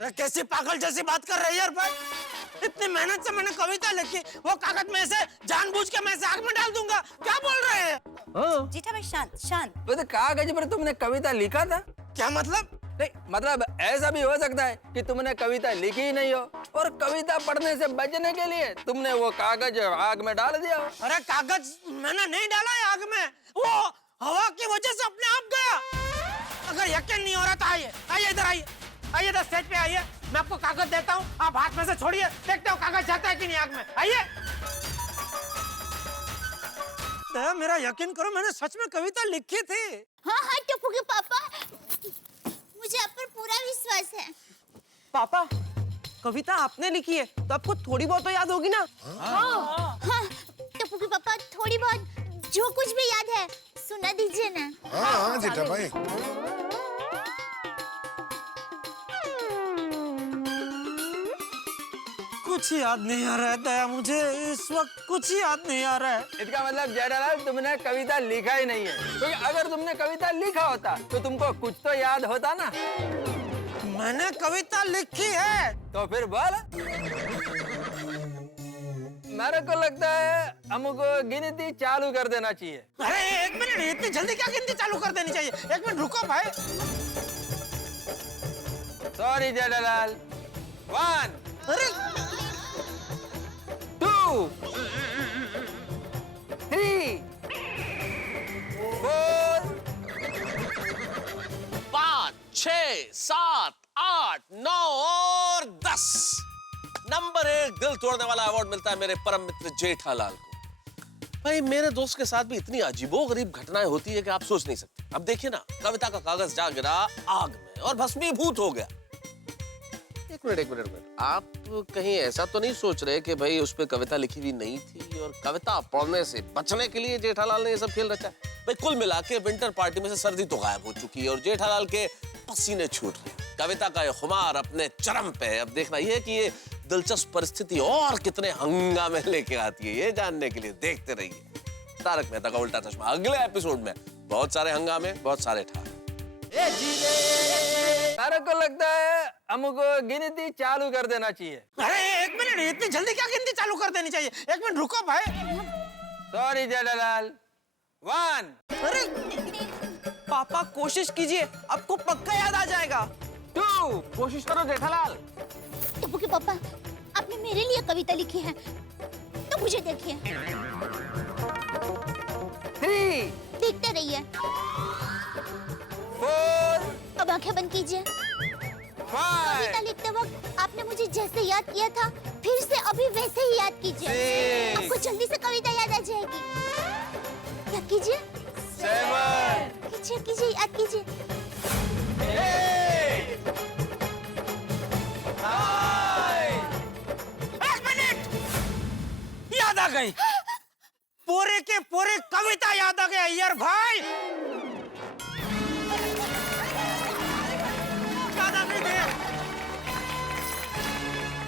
अरे कैसी पागल जैसी बात कर रहे हैं यार भाई, इतनी मेहनत से मैंने कविता लिखी, वो कागज में से जानबूझ के मैं इसे आग में डाल दूंगा, क्या बोल रहे हैं? हाँ। जेठा भाई शांत शांत। वो तो कागज पर तुमने कविता लिखा था। क्या मतलब? नहीं, मतलब ऐसा भी हो सकता है कि तुमने कविता लिखी ही नहीं हो और कविता पढ़ने से बचने के लिए तुमने वो कागज आग में डाल दिया हो। अरे कागज मैंने नहीं डाला है आग में, वो हवा की वजह से अपने आप गया। अगर यकीन नहीं हो रहा तो आइए आइए इधर आइए, आइए इधर स्टेज पे आइए, मैं आपको कागज देता हूँ, आप हाथ में से छोड़िए, देखते हो कागज जाता है कि नहीं आग में। आइए। मेरा यकीन करो, मैंने सच में कविता लिखी थी। हाँ हाँ टप्पू के पापा, मुझे आप पर पूरा विश्वास है। पापा, कविता आपने लिखी है तो आपको थोड़ी बहुत तो याद होगी ना? हाँ टप्पू के पापा, थोड़ी बहुत जो कुछ भी याद है सुना दीजिए ना। हाँ जेठा भाई। कुछ याद नहीं आ रहा है दया, मुझे इस वक्त कुछ याद नहीं आ रहा है। इसका मतलब जेठालाल तुमने कविता लिखा ही नहीं है, क्योंकि अगर तुमने कविता लिखा होता तो तुमको कुछ तो याद होता ना। मैंने कविता लिखी है। तो फिर बोल। मेरे को लगता है हमको गिनती चालू कर देना चाहिए। अरे एक मिनट, इतनी जल्दी क्या गिनती चालू कर देनी चाहिए? एक मिनट रुको भाई। सॉरी जेठालाल। 1 अरे 2 3 4 5 6 7 8 9 और 10। नंबर 1 दिल तोड़ने वाला अवार्ड मिलता है मेरे परम मित्र जेठालाल को। भाई मेरे दोस्त के साथ भी इतनी अजीबोगरीब घटनाएं होती है कि आप सोच नहीं सकते। अब देखिए ना, कविता का कागज जा गिरा आग में और भस्मीभूत हो गया। एक मिनट, आप कहीं ऐसा तो नहीं सोच रहे कि भाई उस पे कविता लिखी हुई नहीं थी और कविता पढ़ने से बचने के लिए जेठालाल ने ये सब खेल रचा है? भाई कुल मिला के विंटर पार्टी में से सर्दी तो गायब हो चुकी है और जेठालाल के पसीने छूट रहे हैं। कविता का ये खुमार अपने चरम पे है। अब देखना ये कि ये दिलचस्प परिस्थिति और कितने हंगामे लेके आती है, ये जानने के लिए देखते रहिए तारक मेहता का उल्टा चश्मा। अगले एपिसोड में बहुत सारे हंगामे, बहुत सारे ठार। मेरे को लगता है हमको गिनती चालू कर देना चाहिए। अरे एक मिनट, इतनी जल्दी क्या गिनती चालू कर देनी चाहिए? एक मिनट रुको भाई। सॉरी जेठालाल। 1 अरे पापा कोशिश कीजिए, आपको पक्का याद आ जाएगा। 2 कोशिश करो जेठालाल। टप्पू के पापा, आपने मेरे लिए कविता लिखी है तो मुझे देखिए। 3 देखते रहिए। 4 अब आंखें बंद कीजिए। 5 कविता लिखते वक्त आपने मुझे जैसे याद किया था, फिर से अभी वैसे ही याद कीजिए। आपको जल्दी से कविता याद आ जाएगी। याद कीजिए। 7 कीजिए, याद कीजिए। 8 एक मिनट, याद आ गई। पूरे के पूरे कविता याद आ गया यार भाई। याद आ गई थी।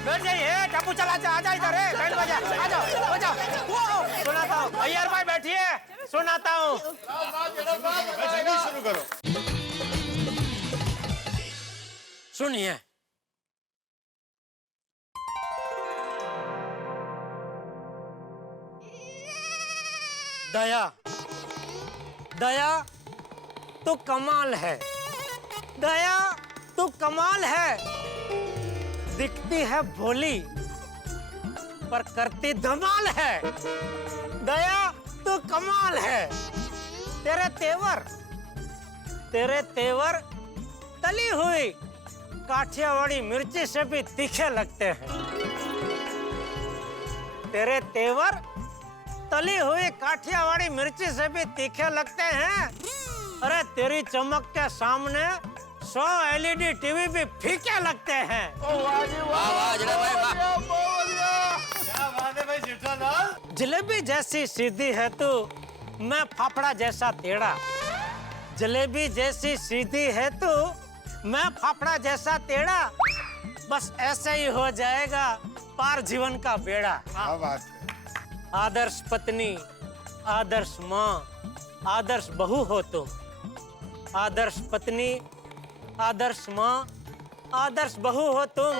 बैठ जाइए, टापू चला जा, आजा इधर है, बैंड बजा, आ जाओ, आ जाओ। सुनाता हूँ अय्यर भाई, बैठिए, सुनाता हूँ। शुरू करो। सुनिए। दया, दया तो कमाल है, दया तो कमाल है। दिखती है भोली पर करती धमाल है। दया तो कमाल है। तेरे तेवर तली हुई काठियावाड़ी मिर्ची से भी तीखे लगते हैं। तेरे तेवर तली हुई काठियावाड़ी मिर्ची से भी तीखे लगते हैं। अरे तेरी चमक के सामने 100 LED टीवी भी फीके लगते हैं। वाह वाह जेठा भाई वाह। जेठालाल। जलेबी जैसी सीधी है तू, मैं फाफड़ा जैसा टेढ़ा। जलेबी जैसी सीधी है तू, मैं फाफड़ा जैसा टेढ़ा। बस ऐसे ही हो जाएगा पार जीवन का बेड़ा। क्या बात है। आदर्श पत्नी, आदर्श माँ, आदर्श बहू हो तुम। आदर्श पत्नी, आदर्श माँ, आदर्श बहू हो तुम।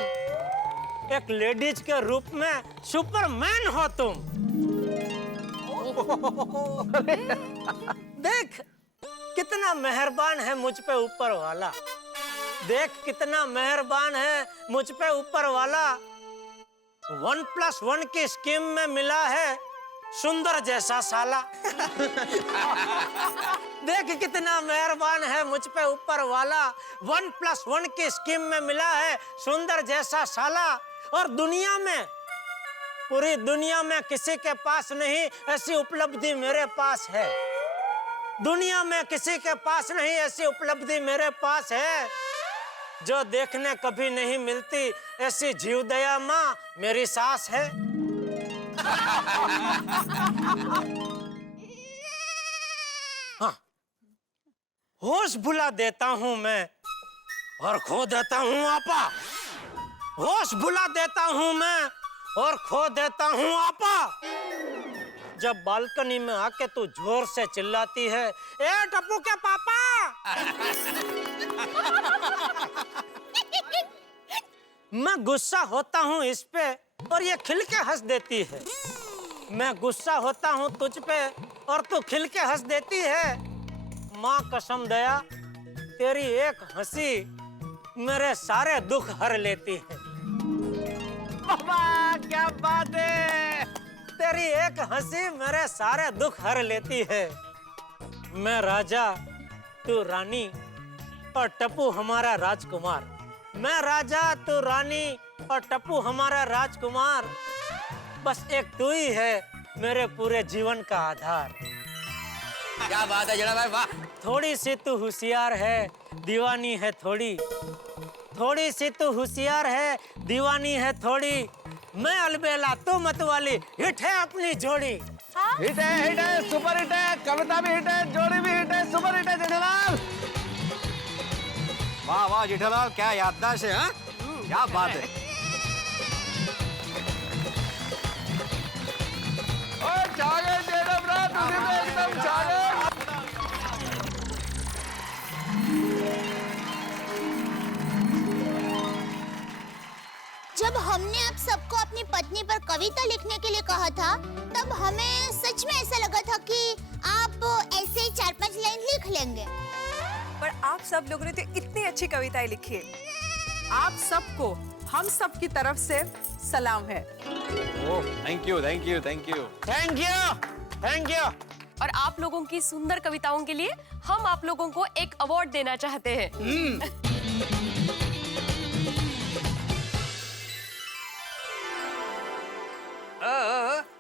एक लेडीज के रूप में सुपरमैन हो तुम। देख कितना मेहरबान है मुझ पे ऊपर वाला। देख कितना मेहरबान है मुझ पे ऊपर वाला। 1+1 की स्कीम में मिला है सुंदर जैसा साला। देख कितना मेहरबान है मुझ पे ऊपर वाला। 1+1 की स्कीम में मिला है सुंदर जैसा साला। और दुनिया में, पूरी दुनिया में किसी के पास नहीं ऐसी उपलब्धि मेरे पास है। दुनिया में किसी के पास नहीं ऐसी उपलब्धि मेरे पास है, जो देखने कभी नहीं मिलती। ऐसी जीवदया माँ मेरी सास है। हाँ, होश भुला देता हूँ मैं और खो देता हूँ आपा। होश भुला देता हूँ मैं और खो देता हूँ आपा। जब बालकनी में आके तू जोर से चिल्लाती है, ए टप्पू के पापा। मैं गुस्सा होता हूँ इस पे और ये खिल के हंस देती है। मैं गुस्सा होता हूँ तुझ पे और तू खिल के हंस देती है। माँ कसम दया, तेरी एक हंसी मेरे सारे दुख हर लेती है। बाबा क्या बात है। तेरी एक हंसी मेरे सारे दुख हर लेती है। मैं राजा, तू रानी और टप्पू हमारा राजकुमार। मैं राजा, तू रानी और टप्पू हमारा राजकुमार। बस एक तू ही है मेरे पूरे जीवन का आधार। क्या बात है जड़ा भाई, वाह। थोड़ी सी तू होशियार है, दीवानी है थोड़ी। थोड़ी सी तू होशियार है, दीवानी है थोड़ी। मैं अलबेला, तू मतवाली, हिट है अपनी जोड़ी। हिट है, सुपर हिट है। कविता भी हिट है, जोड़ी भी हिट है, सुपर हिट है जेठालाल। वाह वाह जेठालाल, क्या याददाश्त है। हाँ? क्या बात है। जागे जेठा तुझे तो एकदम जागे। जब हमने आप सबको अपनी पत्नी पर कविता लिखने के लिए कहा था, तब हमें सच में ऐसा लगा था कि आप ऐसे ही 4-5 लाइन लिख लेंगे। पर आप सब लोगों ने तो इतनी अच्छी कविताएं लिखी है। आप सबको हम सब की तरफ से सलाम है। Thank you thank you thank you thank you, thank you. और आप लोगों की सुंदर कविताओं के लिए हम आप लोगों को एक अवार्ड देना चाहते हैं।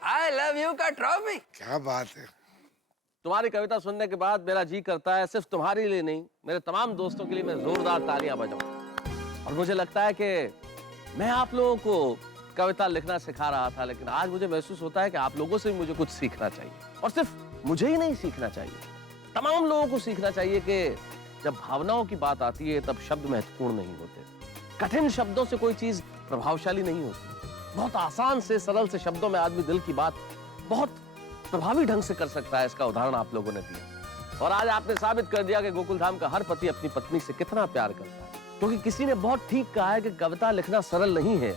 आई लव यू का ट्रॉफी। क्या बात है। तुम्हारी कविता सुनने के बाद मेरा जी करता है सिर्फ तुम्हारे लिए नहीं, मेरे तमाम दोस्तों के लिए मैं जोरदार तालियां बजाऊं। और मुझे लगता है कि मैं आप लोगों को कविता लिखना सिखा रहा था, लेकिन आज मुझे महसूस होता है कि आप लोगों से भी मुझे कुछ सीखना चाहिए। और सिर्फ मुझे ही नहीं सीखना चाहिए, तमाम लोगों को सीखना चाहिए कि जब भावनाओं की बात आती है तब शब्द महत्वपूर्ण नहीं होते। कठिन शब्दों से कोई चीज प्रभावशाली नहीं होती। बहुत आसान से, सरल से शब्दों में आदमी दिल की बात बहुत प्रभावी ढंग से कर सकता है। इसका उदाहरण आप लोगों ने दिया। और आज आपने साबित कर दिया कि गोकुल धाम का हर पति अपनी पत्नी से कितना प्यार करता है। क्योंकि किसी ने बहुत ठीक कहा है कि कविता लिखना सरल नहीं है।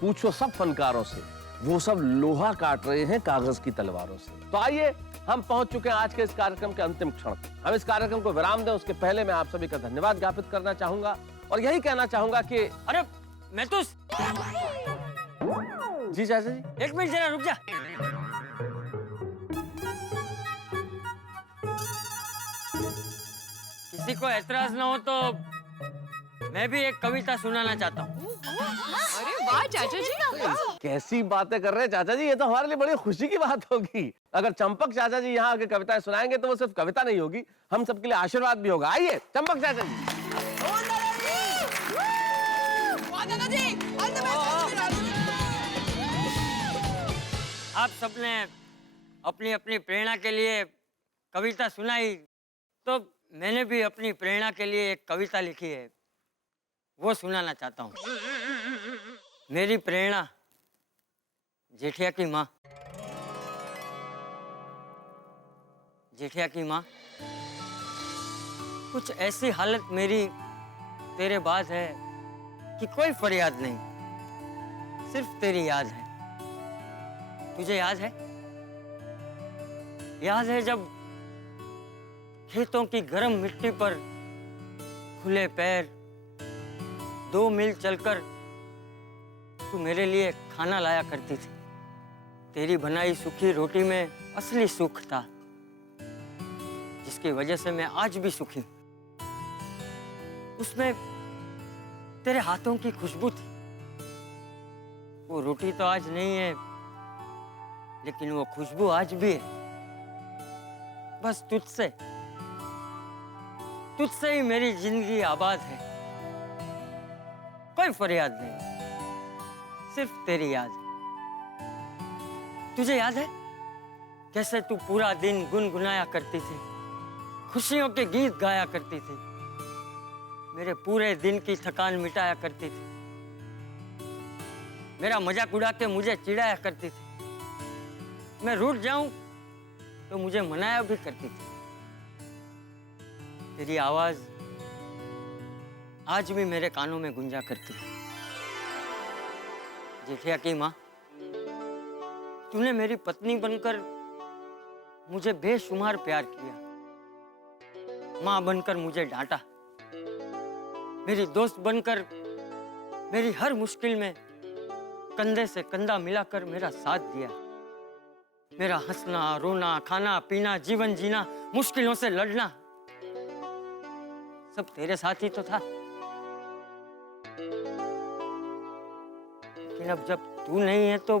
पूछो सब फनकारों से, वो सब लोहा काट रहे हैं कागज की तलवारों से। तो आइए, हम पहुंच चुके हैं आज के इस कार्यक्रम के अंतिम क्षण। हम इस कार्यक्रम को विराम दें उसके पहले मैं आप सभी का धन्यवाद ज्ञापित करना चाहूंगा और यही कहना चाहूंगा कि अरे मैं तो जी चाचा जी, एक मिनट जरा रुक जा। किसी को एतराज ना हो तो मैं भी एक कविता सुनाना चाहता हूँ। अरे वाह चाचा जी, कैसी बातें कर रहे हैं चाचा जी, ये तो हमारे लिए बड़ी खुशी की बात होगी। अगर चंपक चाचा जी यहाँ आके कविताएं सुनाएंगे तो वो सिर्फ कविता नहीं होगी, हम सबके लिए आशीर्वाद भी होगा। आइए चंपक चाचा जी। आप सबने अपनी अपनी प्रेरणा के लिए कविता सुनाई, तो मैंने भी अपनी प्रेरणा के लिए एक कविता लिखी है, वो सुनाना चाहता हूँ। मेरी प्रेरणा, जेठिया की माँ। जेठिया की माँ, कुछ ऐसी हालत मेरी तेरे बाद है कि कोई फरियाद नहीं, सिर्फ तेरी याद है। तुझे याद है? याद है जब खेतों की गर्म मिट्टी पर खुले पैर 2 मील चलकर तू मेरे लिए खाना लाया करती थी। तेरी बनाई सूखी रोटी में असली सुख था, जिसकी वजह से मैं आज भी सुखी हूं। उसमें तेरे हाथों की खुशबू थी। वो रोटी तो आज नहीं है, लेकिन वो खुशबू आज भी है। बस तुझसे ही मेरी जिंदगी आबाद है। कोई फरियाद नहीं, सिर्फ तेरी याद है। तुझे याद है कैसे तू पूरा दिन गुनगुनाया करती थी, खुशियों के गीत गाया करती थी, मेरे पूरे दिन की थकान मिटाया करती थी, मेरा मजाक उड़ा के मुझे चिढ़ाया करती थी, मैं रूठ जाऊं तो मुझे मनाया भी करती थी। तेरी आवाज आज भी मेरे कानों में गूंजा करती है। जेठिया की माँ, तूने मेरी पत्नी बनकर मुझे बेशुमार प्यार किया, माँ बनकर मुझे डांटा, मेरी दोस्त बनकर मेरी हर मुश्किल में कंधे से कंधा मिलाकर मेरा साथ दिया। मेरा हंसना, रोना, खाना, पीना, जीवन जीना, मुश्किलों से लड़ना, सब तेरे साथ ही तो था। लेकिन अब जब तू नहीं है तो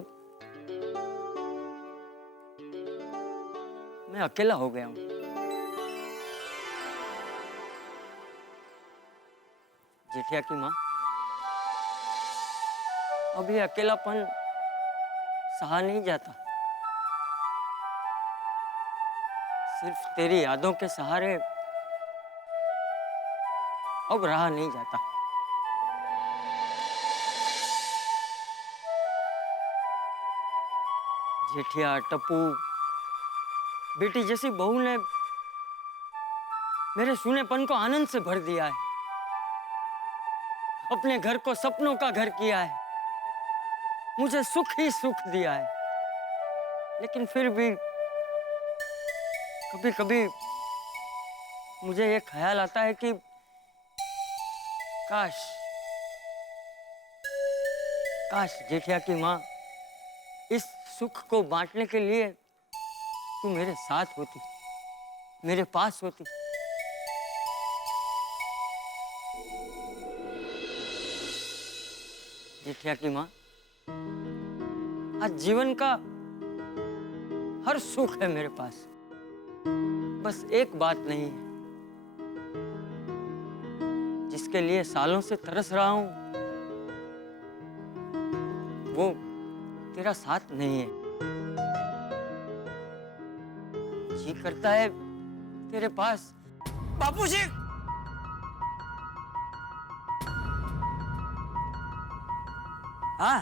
मैं अकेला हो गया हूं। जेठिया की माँ, अब ये अकेलापन सहा नहीं जाता। सिर्फ तेरी यादों के सहारे अब रहा नहीं जाता। जेठिया, टप्पू, बेटी जैसी बहू ने मेरे सूनेपन को आनंद से भर दिया है, अपने घर को सपनों का घर किया है, मुझे सुख ही सुख दिया है। लेकिन फिर भी कभी कभी मुझे ये ख्याल आता है कि काश जेठिया की माँ, इस सुख को बांटने के लिए तू मेरे साथ होती, मेरे पास होती। जेठिया की माँ, आज जीवन का हर सुख है मेरे पास, बस एक बात नहीं है जिसके लिए सालों से तरस रहा हूं, वो तेरा साथ नहीं है। जी करता है तेरे पास। बापूजी, हाँ,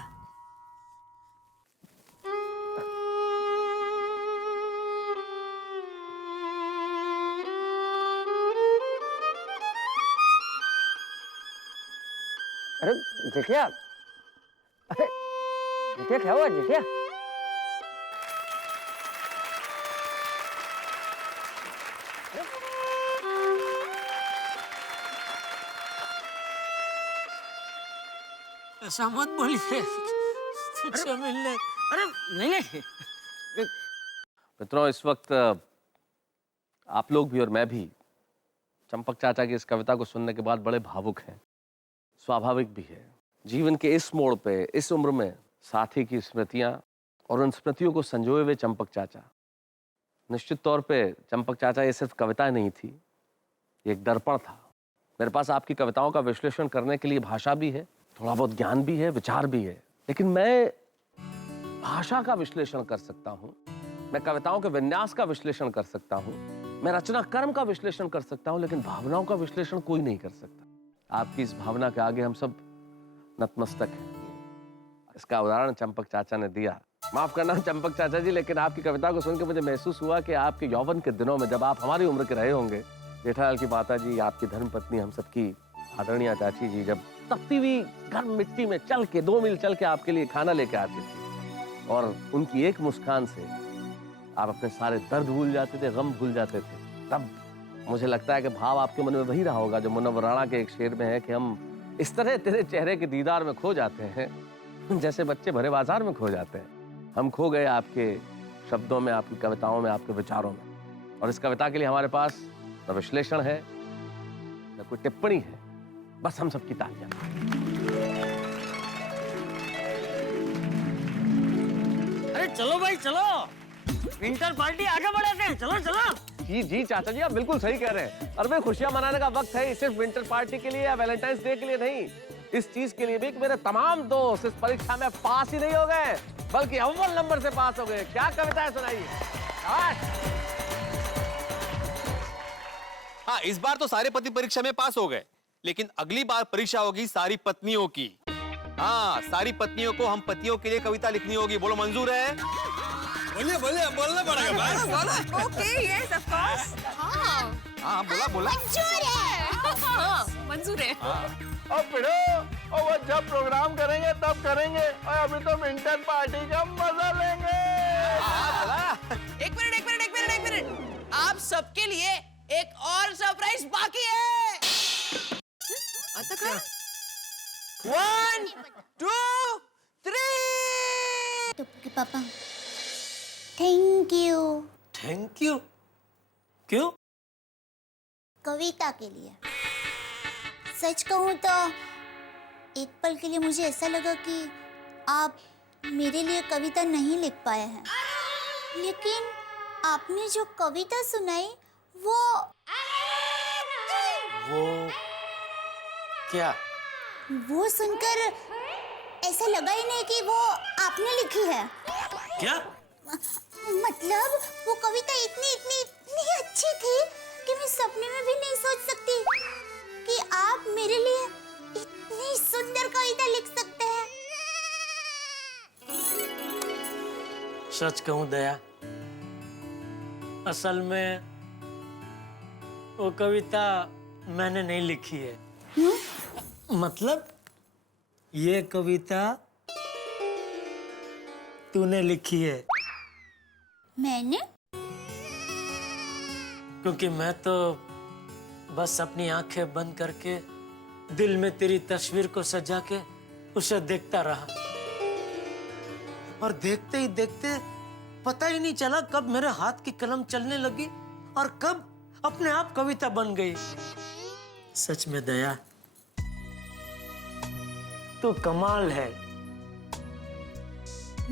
अरे जेठिया, अरे जेठिया क्या हुआ जेठिया? ऐसा मत बोलिए, तुझसे मिलने। अरे नहीं। मित्रों, इस वक्त आप लोग भी और मैं भी चंपक चाचा की इस कविता को सुनने के बाद बड़े भावुक हैं। स्वाभाविक भी है। जीवन के इस मोड़ पे, इस उम्र में साथी की स्मृतियां और उन स्मृतियों को संजोए हुए चंपक चाचा। निश्चित तौर पे चंपक चाचा ये सिर्फ कविता नहीं थी, ये एक दर्पण था। मेरे पास आपकी कविताओं का विश्लेषण करने के लिए भाषा भी है, थोड़ा बहुत ज्ञान भी है, विचार भी है, लेकिन मैं भाषा का विश्लेषण कर सकता हूं, मैं कविताओं के विन्यास का विश्लेषण कर सकता हूं, मैं रचना कर्म का विश्लेषण कर सकता हूं, लेकिन भावनाओं का विश्लेषण कोई नहीं कर सकता। आपकी इस भावना के आगे हम सब नतमस्तक हैं। इसका उदाहरण चंपक चाचा ने दिया। माफ करना चंपक चाचा जी, लेकिन आपकी कविता को सुनकर मुझे महसूस हुआ कि आपके यौवन के दिनों में जब आप हमारी उम्र के रहे होंगे, जेठालाल की माता जी, आपकी धर्मपत्नी, हम सबकी आदरणीय चाची जी, जब तपती हुई गर्म मिट्टी में चल के 2 मील चल के आपके लिए खाना लेके आती थी, और उनकी एक मुस्कान से आप अपने सारे दर्द भूल जाते थे, गम भूल जाते थे। तब मुझे लगता है कि भाव आपके मन में वही रहा होगा जो मुनव्वर राणा के एक शेर में है कि हम इस तरह तेरे चेहरे के दीदार में खो जाते हैं जैसे बच्चे भरे बाजार में खो जाते हैं। हम खो गए आपके शब्दों में, आपकी कविताओं में, आपके विचारों में। और इस कविता के लिए हमारे पास न विश्लेषण है, न कोई टिप्पणी है, बस हम सबकी तालियां। अरे चलो भाई चलो, विंटर पार्टी आगे बढ़ाते हैं, चलो चलो। जी जी चाचा जी, आप बिल्कुल सही कह रहे हैं। और भाई खुशियां मनाने का वक्त है, सिर्फ विंटर पार्टी के लिए या वैलेंटाइंस डे के लिए नहीं, इस चीज के लिए भी कि मेरे तमाम दोस्त इस परीक्षा में पास ही नहीं हो गए, बल्कि अव्वल नंबर से पास हो गए। क्या कविताएं सुनाइए। हाँ, इस बार तो सारे पति परीक्षा में पास हो गए, लेकिन अगली बार परीक्षा होगी सारी पत्नियों की। हाँ, सारी पत्नियों को हम पतियों के लिए कविता लिखनी होगी। बोलो मंजूर है? बोलिए बोलिए, बोलना पड़ेगा भाई। Okay, yes of course. हाँ बोला बोला। मंजूर है। अब फिरो, और वो जब प्रोग्राम करेंगे तब करेंगे, और अभी तो विंटर पार्टी का मजा लेंगे। एक मिनट, आप सबके लिए एक और सरप्राइज बाकी है। आता क्या? 1 2 3। टुप्पी पापा, थैंक यू। Thank you? क्यों? कविता के लिए। सच कहूं तो एक पल के लिए मुझे ऐसा लगा कि आप मेरे लिए कविता नहीं लिख पाए हैं, लेकिन आपने जो कविता सुनाई वो क्या? वो सुनकर ऐसा लगा ही नहीं कि वो आपने लिखी है। क्या? मतलब वो कविता इतनी अच्छी थी कि मैं सपने में भी नहीं सोच सकती कि आप मेरे लिए इतनी सुंदर कविता लिख सकते हैं। सच कहूं दया, असल में वो कविता मैंने नहीं लिखी है। मतलब ये कविता तूने लिखी है। मैंने? क्योंकि मैं तो बस अपनी आंखें बंद करके दिल में तेरी तस्वीर को सजा के उसे देखता रहा, और देखते ही देखते पता ही नहीं चला कब मेरे हाथ की कलम चलने लगी और कब अपने आप कविता बन गई। सच में दया, तू कमाल है।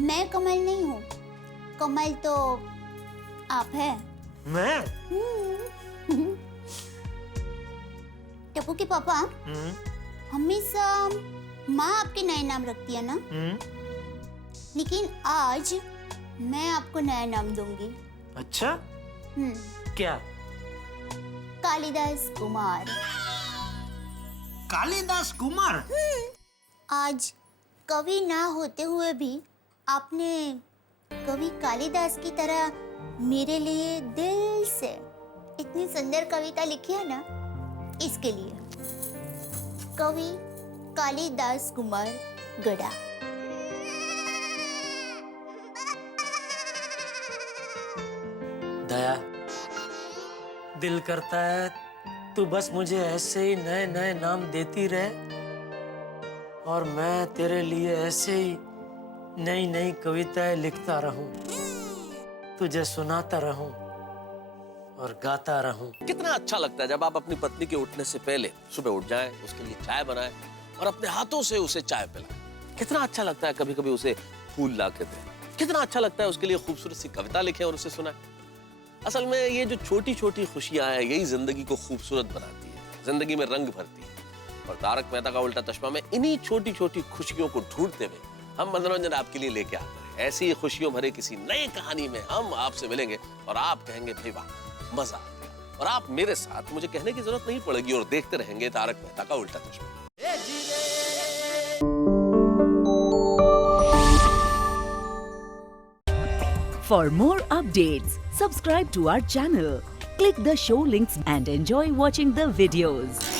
मैं कमल नहीं हूँ, कमल तो आप हैं। मैं? टप्पू के पापा, हमेशा माँ आपके नए नाम रखती है ना? लेकिन आज मैं आपको नया नाम दूंगी। अच्छा? क्या? कालिदास कुमार। कालिदास कुमार? आज कवि ना होते हुए भी आपने कवि कालिदास की तरह मेरे लिए दिल से इतनी सुंदर कविता लिखी है ना, इसके लिए कवि कालिदास कुमार गड़ा। दया, दिल करता है तू बस मुझे ऐसे ही नए नए नाम देती रहे और मैं तेरे लिए ऐसे ही नई नई कविताएं लिखता रहूं, तुझे सुनाता रहूं और गाता रहूं। कितना अच्छा लगता है जब आप अपनी पत्नी के उठने से पहले सुबह उठ जाएं, उसके लिए चाय बनाएं और अपने हाथों से उसे चाय पिलाएं। कितना अच्छा लगता है कभी कभी उसे फूल ला के दें। कितना अच्छा लगता है उसके लिए खूबसूरत सी कविता लिखें और उसे सुनाएं। असल में ये जो छोटी छोटी खुशियां हैं, यही जिंदगी को खूबसूरत बनाती है, जिंदगी में रंग भरती है। और तारक मेहता का उल्टा चश्मा में इन्हीं छोटी छोटी खुशियों को ढूंढते हुए हम मनोरंजन आपके लिए लेके आते हैं। ऐसी ही खुशियों भरे किसी नई कहानी में हम आपसे मिलेंगे और आप कहेंगे भाई वाह मजा आ गया, और आप मेरे साथ, मुझे कहने की जरूरत नहीं पड़ेगी, और देखते रहेंगे तारक मेहता का उल्टा चश्मा। For more updates, subscribe to our channel, click the show links and enjoy watching the videos.